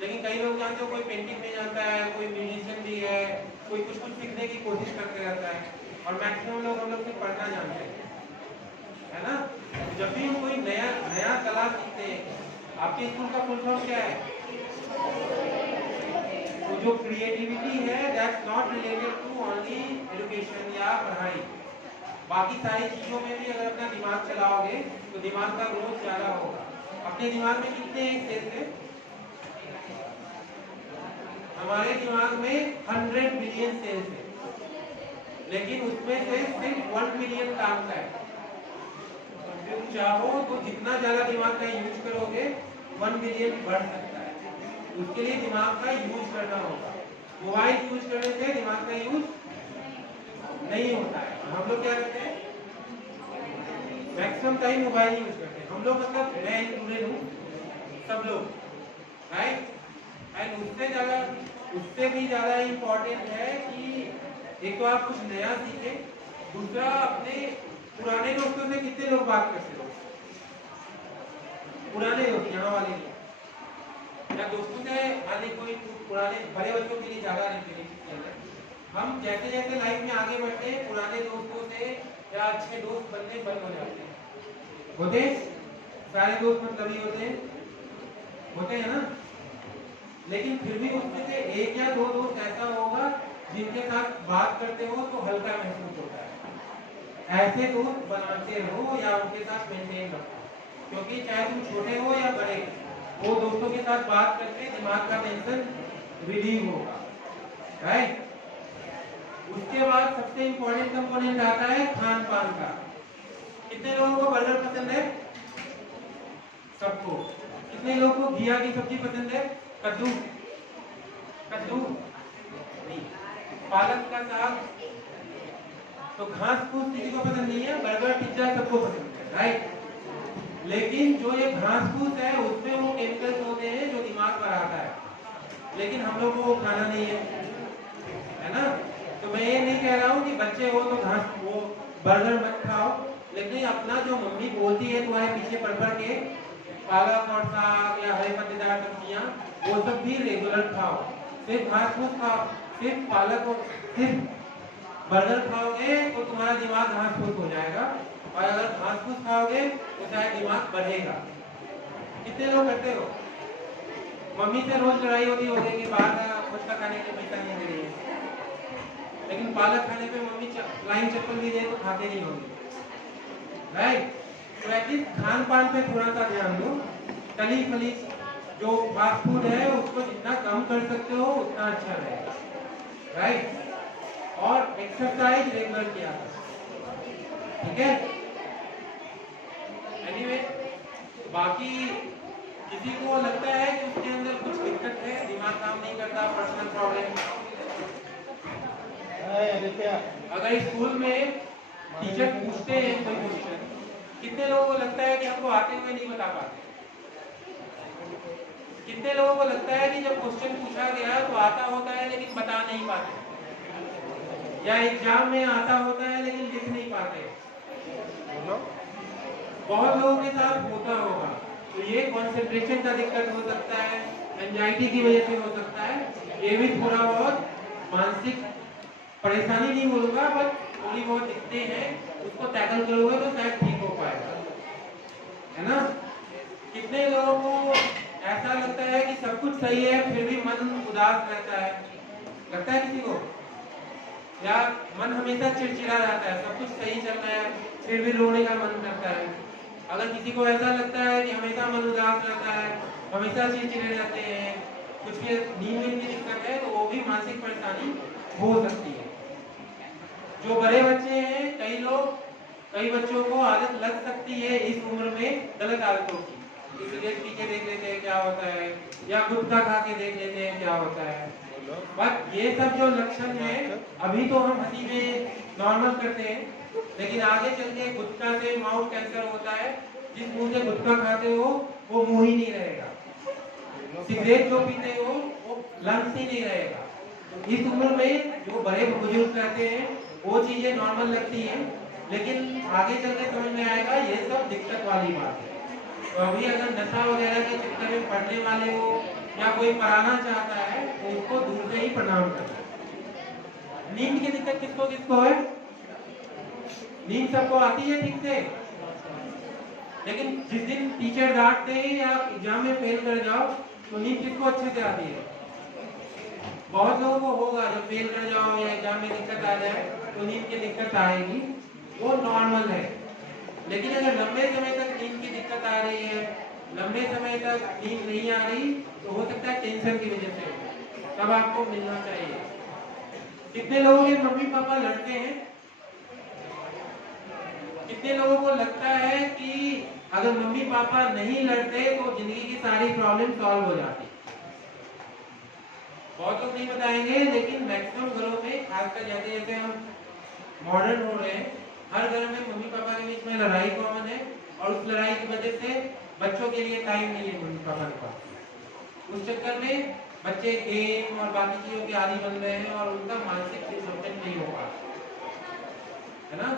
लेकिन कई लोग जानते हो कोई पेंटिंग में जाता है, कोई म्यूजिशियन भी है, कोई कुछ सीखने की कोशिश करते रहता है और मैक्सिमम लोग हम लोग सिर्फ पढ़ना जानते हैं, है ना? जब भी हम कोई नया कला सीखते हैं, आपके स्कूल का फुल फॉर्म क्या है? तो जो क्रिएटिविटी है that's not related to only education या पढ़ाई। बाकी सारी चीजों में भी अगर अपना दिमाग चलाओगे तो दिमाग का ग्रोथ ज्यादा होगा। अपने दिमाग में कितने सेल्स हैं? हमारे दिमाग में 100 बिलियन सेल्स है, लेकिन उसमें से सिर्फ 1 बिलियन काम का है। तुम चाहो तो जितना ज्यादा दिमाग का यूज करोगे 1 बिलियन बढ़ सकता है। उसके लिए दिमाग का यूज करना होगा। मोबाइल यूज करने से दिमाग का यूज नहीं होता है। हम लोग क्या करते हैं? मैक्सिमम टाइम मोबाइल यूज करते हैं। हम लोग मतलब मैं इंक्लूडेड हूँ, सब लोग, राइट? एंड उससे भी ज्यादा इम्पोर्टेंट है कि एक तो आप कुछ नया सीखें, दूसरा अपने पुराने दोस्तों से कितने लोग बात करते हो? पुराने दोस्त यहाँ वाले या दोस्तों से आने कोई पुराने बड़े बच्चों के लिए ज्यादा हम जैसे जैसे लाइफ में आगे बढ़ते हैं पुराने दोस्तों से या अच्छे दोस्त बनने बंद हो जाते हैं। होते सारे दोस्त मतलब ही होते हैं ना, लेकिन फिर भी उसमें से 1 या 2 दोस्त ऐसा होगा जिनके साथ बात करते हो तो हल्का महसूस होता है। ऐसे दोस्त बनाते रहो या उनके साथ मेंटेन रखो, क्योंकि चाहे तुम छोटे हो या बड़े, वो दोस्तों के साथ बात करके दिमाग का टेंशन रिलीव होगा, राइट? उसके बाद सबसे इम्पोर्टेंट कंपोनेंट आता है खान पान का। कितने लोगों को बर्गर पसंद है? सबको। कितने लोगों को घिया की सब्जी पसंद है? कद्दू? कद्दू नहीं। पालक का साग? तो घास फूस किसी को पसंद नहीं है, बर्गर पिज्जा सबको पसंद है, राइट? लेकिन जो ये घास फूस है उसमें वो केमिकल्स होते हैं जो दिमाग पर आता है, लेकिन हम लोग को वो खाना नहीं है ना? तो मैं ये नहीं कह रहा हूँ कि बच्चे हो तो घास वो बर्गर मत खाओ, लेकिन अपना जो मम्मी बोलती है तुम्हारे पीछे पढ़ पढ़ के, पालक और साग या हरे पत्तेदार सब्जियाँ, वो सब भी रेगुलर खाओ। सिर्फ घास फूस खाओ, सिर्फ पालक और सिर्फ बर्गर खाओगे तो तुम्हारा दिमाग घास फूस हो जाएगा, और अगर घास फूस खाओगे तो शायद दिमाग बढ़ेगा। कितने लोग करते हो? मम्मी से रोज लड़ाई होती होगी कि बाहर का खुद का खाने के पैसा नहीं दे रही है, लेकिन पालक खाने पे मम्मी लाइन चप्पल भी दे तो खाते नहीं होंगे, राइट? तो एटलीस्ट खान पान पे थोड़ा सा ध्यान दो। तली फली जो फास्ट फूड है उसको जितना कम कर सकते हो उतना अच्छा रहेगा, राइट? और एक्सरसाइज रेगुलर किया करो, ठीक है? एनीवे, बाकी किसी को लगता है कि उसके अंदर कुछ दिक्कत है, दिमाग काम नहीं करता, पर्सनल प्रॉब्लम, अगर स्कूल में टीचर पूछते हैं कोई क्वेश्चन, कितने लोगों को लगता है कि हमको आते हुए नहीं बता पाते? कितने लोगों को लगता है कि जब क्वेश्चन पूछा गया तो आता होता है लेकिन बता नहीं पाते, या एग्जाम में आता होता है लेकिन लिख नहीं पाते? बहुत लोगों के साथ होता होगा। तो ये कंसंट्रेशन का दिक्कत हो सकता है, एंजाइटी की वजह से हो सकता है, ये भी थोड़ा बहुत मानसिक परेशानी नहीं बोलूंगा, बट थोड़ी बहुत दिखते हैं, उसको टैकल करोगे तो शायद ठीक हो पाएगा, है ना? कितने लोगों को ऐसा लगता है कि सब कुछ सही है फिर भी मन उदास रहता है? लगता है किसी को? या मन हमेशा चिड़चिड़ा रहता है, सब कुछ सही चल रहा है फिर भी रोने का मन करता है? अगर किसी को ऐसा लगता है कि हमेशा मन उदास रहता है, हमेशा चिड़चिड़े रहते हैं, कुछ भी नींद की दिक्कत है, तो वो भी मानसिक परेशानी हो सकती है। जो बड़े बच्चे हैं, कई बच्चों को आदत लग सकती है इस उम्र में गलत आदतों की, सिगरेट पी के देख लेते हैं क्या होता है, या गुटखा खा के देख लेते हैं क्या होता है। बट ये सब जो लक्षण है अभी तो हम हंसी में नॉर्मल करते हैं, लेकिन आगे चल के गुटखा से माउथ कैंसर होता है। जिस मुंह से गुटखा खाते हो वो मुंह ही नहीं रहेगा, सिगरेट जो पीते हो वो लंग्स ही नहीं रहेगा। तो इस उम्र में जो बड़े बुजुर्ग रहते हैं वो चीजें नॉर्मल लगती हैं, लेकिन आगे चल के समझ में आएगा ये सब दिक्कत वाली बात है। तो अभी अगर नशा वगैरह के चक्कर में पढ़ने वाले हो या कोई पढ़ाना चाहता है तो उसको दूर से ही प्रणाम करना। नींद की दिक्कत किसको किसको है? नींद सबको आती है ठीक से, लेकिन जिस दिन टीचर डांटते हैं या एग्जाम में फेल कर जाओ तो नींद किसको अच्छे से आती है? बहुत लोगों को होगा, जब फेल कर जाओ या एग्जाम में दिक्कत आ जाए तो नींद की दिक्कत आएगी, वो नॉर्मल है। लेकिन अगर लंबे समय तक नींद की दिक्कत आ रही है, लंबे समय तक नींद नहीं आ रही, तो हो सकता है टेंशन की वजह से, तब आपको मिलना चाहिए। कितने लोगों के मम्मी पापा लड़ते हैं? कितने लोगों को लगता है कि अगर मम्मी पापा नहीं लड़ते तो जिंदगी की सारी प्रॉब्लम सॉल्व हो जाती? बहुत लोग नहीं बताएंगे, लेकिन मैक्सिमम घरों में, खासकर जैसे जैसे हम मॉडर्न हो रहे हैं, हर घर में मम्मी पापा के बीच में लड़ाई कॉमन है, और उस लड़ाई की वजह से बच्चों के लिए टाइम नहीं है मम्मी पापा के पास। उस चक्कर में बच्चे गेम और बाकी चीजों के आदी बन रहे हैं और उनका मानसिक डेवलपमेंट नहीं हो पा रहा है ना?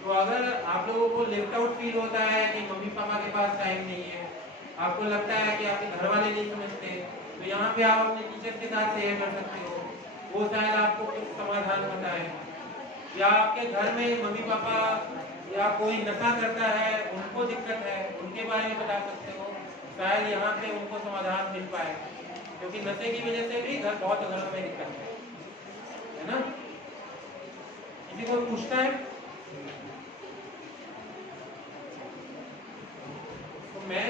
तो अगर आप लोगों को लेफ्ट आउट फील होता है कि मम्मी पापा के पास टाइम नहीं है, आपको लगता है कि आपके घर वाले नहीं समझते, तो यहाँ पे आप अपने टीचर के साथ शेयर कर सकते हो, वो शायद आपको कुछ समाधान बताए। या आपके घर में मम्मी पापा या कोई नशा करता है, उनको दिक्कत है, उनके बारे में बता सकते हो, शायद यहाँ पे उनको समाधान मिल पाए, क्योंकि नशे की वजह से भी बहुत घरों में दिक्कत है ना? किसी को पूछता है? तो मैं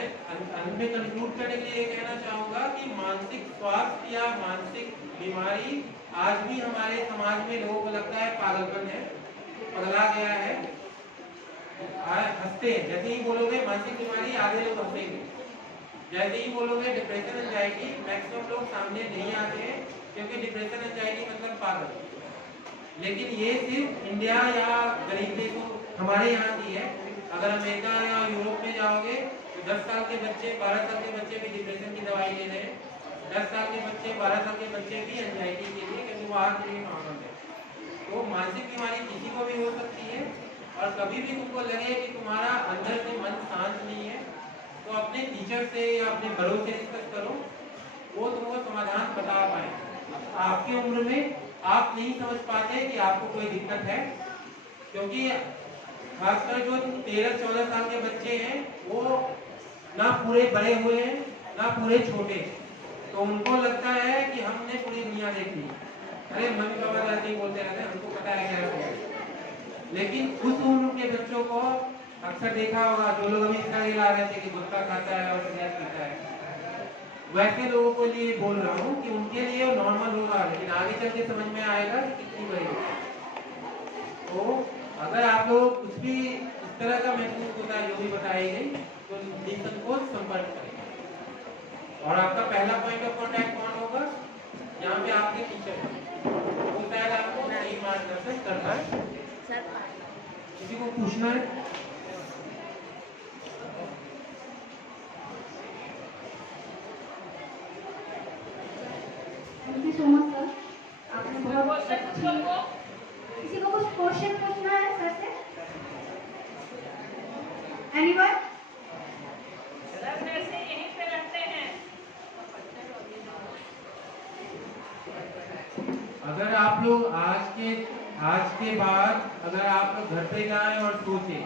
अंत में कंक्लूड करने के लिए ये कहना चाहूंगा कि मानसिक स्वास्थ्य या मानसिक बीमारी आज भी हमारे समाज में लोगों को लगता है पागलपन है, पगला गया है, हंसते हैं। जैसे ही बोलोगे मानसिक बीमारी आधे लोग हंसेंगे, जैसे ही बोलोगे डिप्रेशन एंजाइटी मैक्सिमम लोग सामने नहीं आते हैं, क्योंकि डिप्रेशन एंजाइटी मतलब पागल। लेकिन ये सिर्फ इंडिया या गरीब देशों हमारे यहाँ की है। अगर अमेरिका या यूरोप में जाओगे तो 10 साल के बच्चे 12 साल के बच्चे भी डिप्रेशन की दवाई ले रहे हैं, 10 साल के बच्चे 12 साल के बच्चे भी एंजाइटी के लिए, क्योंकि वो आज भी नॉर्मल है। तो मानसिक बीमारी किसी को भी हो सकती है, और कभी भी तुमको लगे कि तुम्हारा अंदर से मन शांत नहीं है तो अपने टीचर से या अपने बड़ों से डिस्कस करो, वो तुमको समाधान बता पाए। आपकी उम्र में आप नहीं समझ पाते कि आपको कोई दिक्कत है, क्योंकि खासकर जो 13-14 साल के बच्चे हैं वो ना पूरे बड़े हुए हैं ना पूरे छोटे, तो उनको लगता है कि हमने पूरी दुनिया देख ली। अरे मम्मी पापा ऐसे ही बोलते रहते हैं, हमको पता है क्या है। लेकिन उस उम्र के बच्चों को अक्सर देखा होगा, जो लोग अभी इसका ला रहे थे कि गुटखा खाता है और सिगरेट पीता है, वैसे लोगों के लिए बोल रहा हूँ कि उनके लिए नॉर्मल होगा, लेकिन आगे चल के समझ में आएगा कि कितनी बड़ी है। तो अगर आप लोग कुछ भी इस तरह का महसूस होता है जो भी बताई गई, तो निसंकोच संपर्क करें। और आपका पहला पॉइंट ऑफ कॉन्टैक्ट कौन होगा? यहाँ पे आपके टीचर, वो शायद आपको सही मार्गदर्शन करना है। किसी को पूछना है? Thank you so much sir, आपने बहुत अच्छी। किसी को कुछ क्वेश्चन पूछना है सर से? एनीवन? सर वैसे यहीं पे रहते हैं। अगर आप लोग आज के बाद अगर आप लोग घर पे जाएं और सोचें,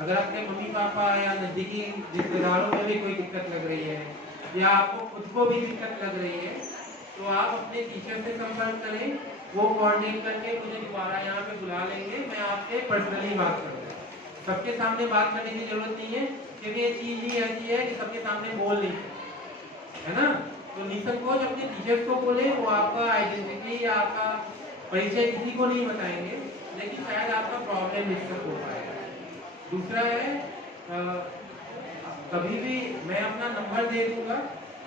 अगर अपने मम्मी पापा या नजदीकी रिश्तेदारों में भी कोई दिक्कत लग रही है या आपको खुद को भी दिक्कत लग रही है, तो आप अपने टीचर से संपर्क करें। वो कोऑर्डिनेट करके मुझे दोबारा यहाँ पे बुला लेंगे, मैं आपसे पर्सनली बात करूँगा। सबके सामने बात करने की जरूरत नहीं है, क्योंकि ये चीज़ ही ऐसी है कि सबके सामने बोल नहीं सकते, है ना। तो निसंकोच अपने टीचर्स को बोले, वो आपका आइडेंटिटी या आपका परिचय किसी को नहीं बताएंगे, लेकिन शायद आपका प्रॉब्लम डिस्कस हो पाएगा। दूसरा है कभी भी मैं अपना नंबर दे दूंगा,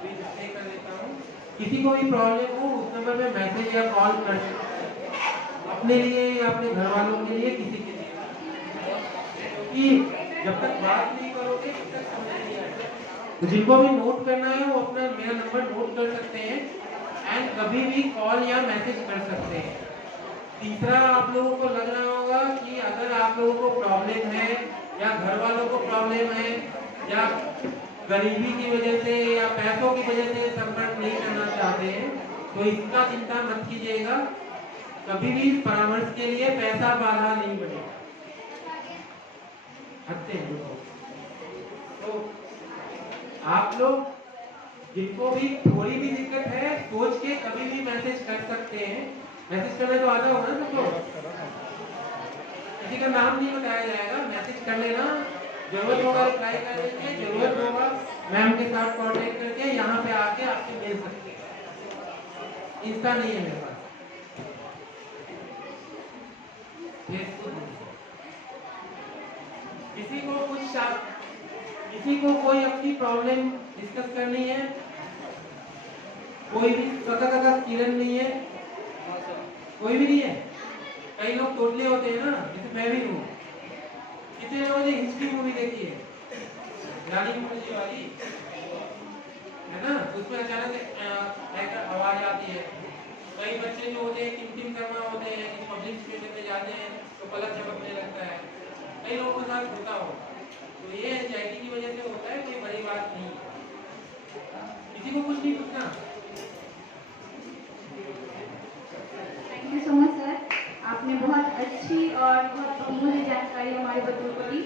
डिस्प्ले कर देता हूँ, किसी को भी प्रॉब्लम हो उस नंबर पे मैसेज या कॉल कर सकते हैं, अपने लिए या अपने घर वालों के लिए, किसी के लिए, क्योंकि जब तक बात नहीं करोगे तब तक समझ नहीं आएगा। तो जिनको भी नोट करना है वो अपना मेरा नंबर नोट कर सकते हैं एंड कभी भी कॉल या मैसेज कर सकते हैं। तीसरा, आप लोगों को लग रहा होगा कि अगर आप लोगों को प्रॉब्लम है या घर वालों को प्रॉब्लम है या गरीबी की वजह से या पैसों की वजह से संपर्क नहीं करना चाहते हैं, तो इसका चिंता मत कीजिएगा। कभी भी परामर्श के लिए पैसा बाधा नहीं बनेगा। तो आप लोग जिनको भी थोड़ी भी दिक्कत है सोच के कभी भी मैसेज कर सकते हैं। मैसेज करने तो आता होगा ना सबको, किसी का नाम नहीं बताया जाएगा, मैसेज कर लेना, जरूरत होगा रिप्लाई कर देंगे, जरूरत होगा मैम के साथ कॉन्टेक्ट करके यहाँ पे आके आपसे मिल सकते हैं। इंस्टा नहीं है मेरे पास, किसी को कोई अपनी प्रॉब्लम डिस्कस करनी है, कोई भी किरण नहीं है, कोई भी नहीं है। कई लोग टोटले होते हैं ना, जैसे मैं भी हूँ। कितने लोगों ने हिस्ट्री मूवी देखी है, रानी मुखर्जी वाली, है ना, उसमें अचानक एक आवाज आती है। कई बच्चे जो होते हैं टिम करना होते हैं, कि पब्लिक स्टेशन में जाते हैं तो पलक झपकने लगता है। कई लोगों के साथ होता हो, तो ये एंजाइटी की वजह से होता है, कोई बड़ी बात नहीं। किसी को कुछ नहीं पूछना। Thank you so much sir, आपने बहुत अच्छी और बहुत बहुमूल्य जानकारी हमारे बच्चों को दी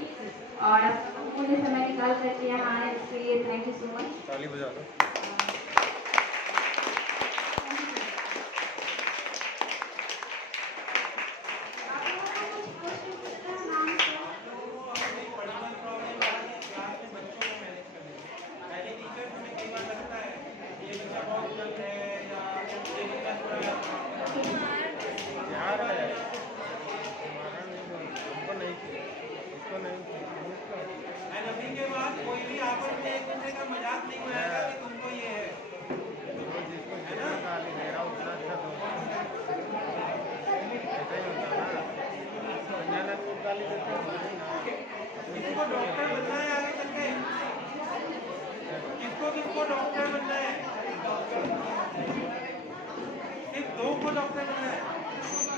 और अमूल्य समय निकाल करके यहाँ आए, इसके लिए थैंक यू सो मच। ताली बजा दो। वो डॉक्टर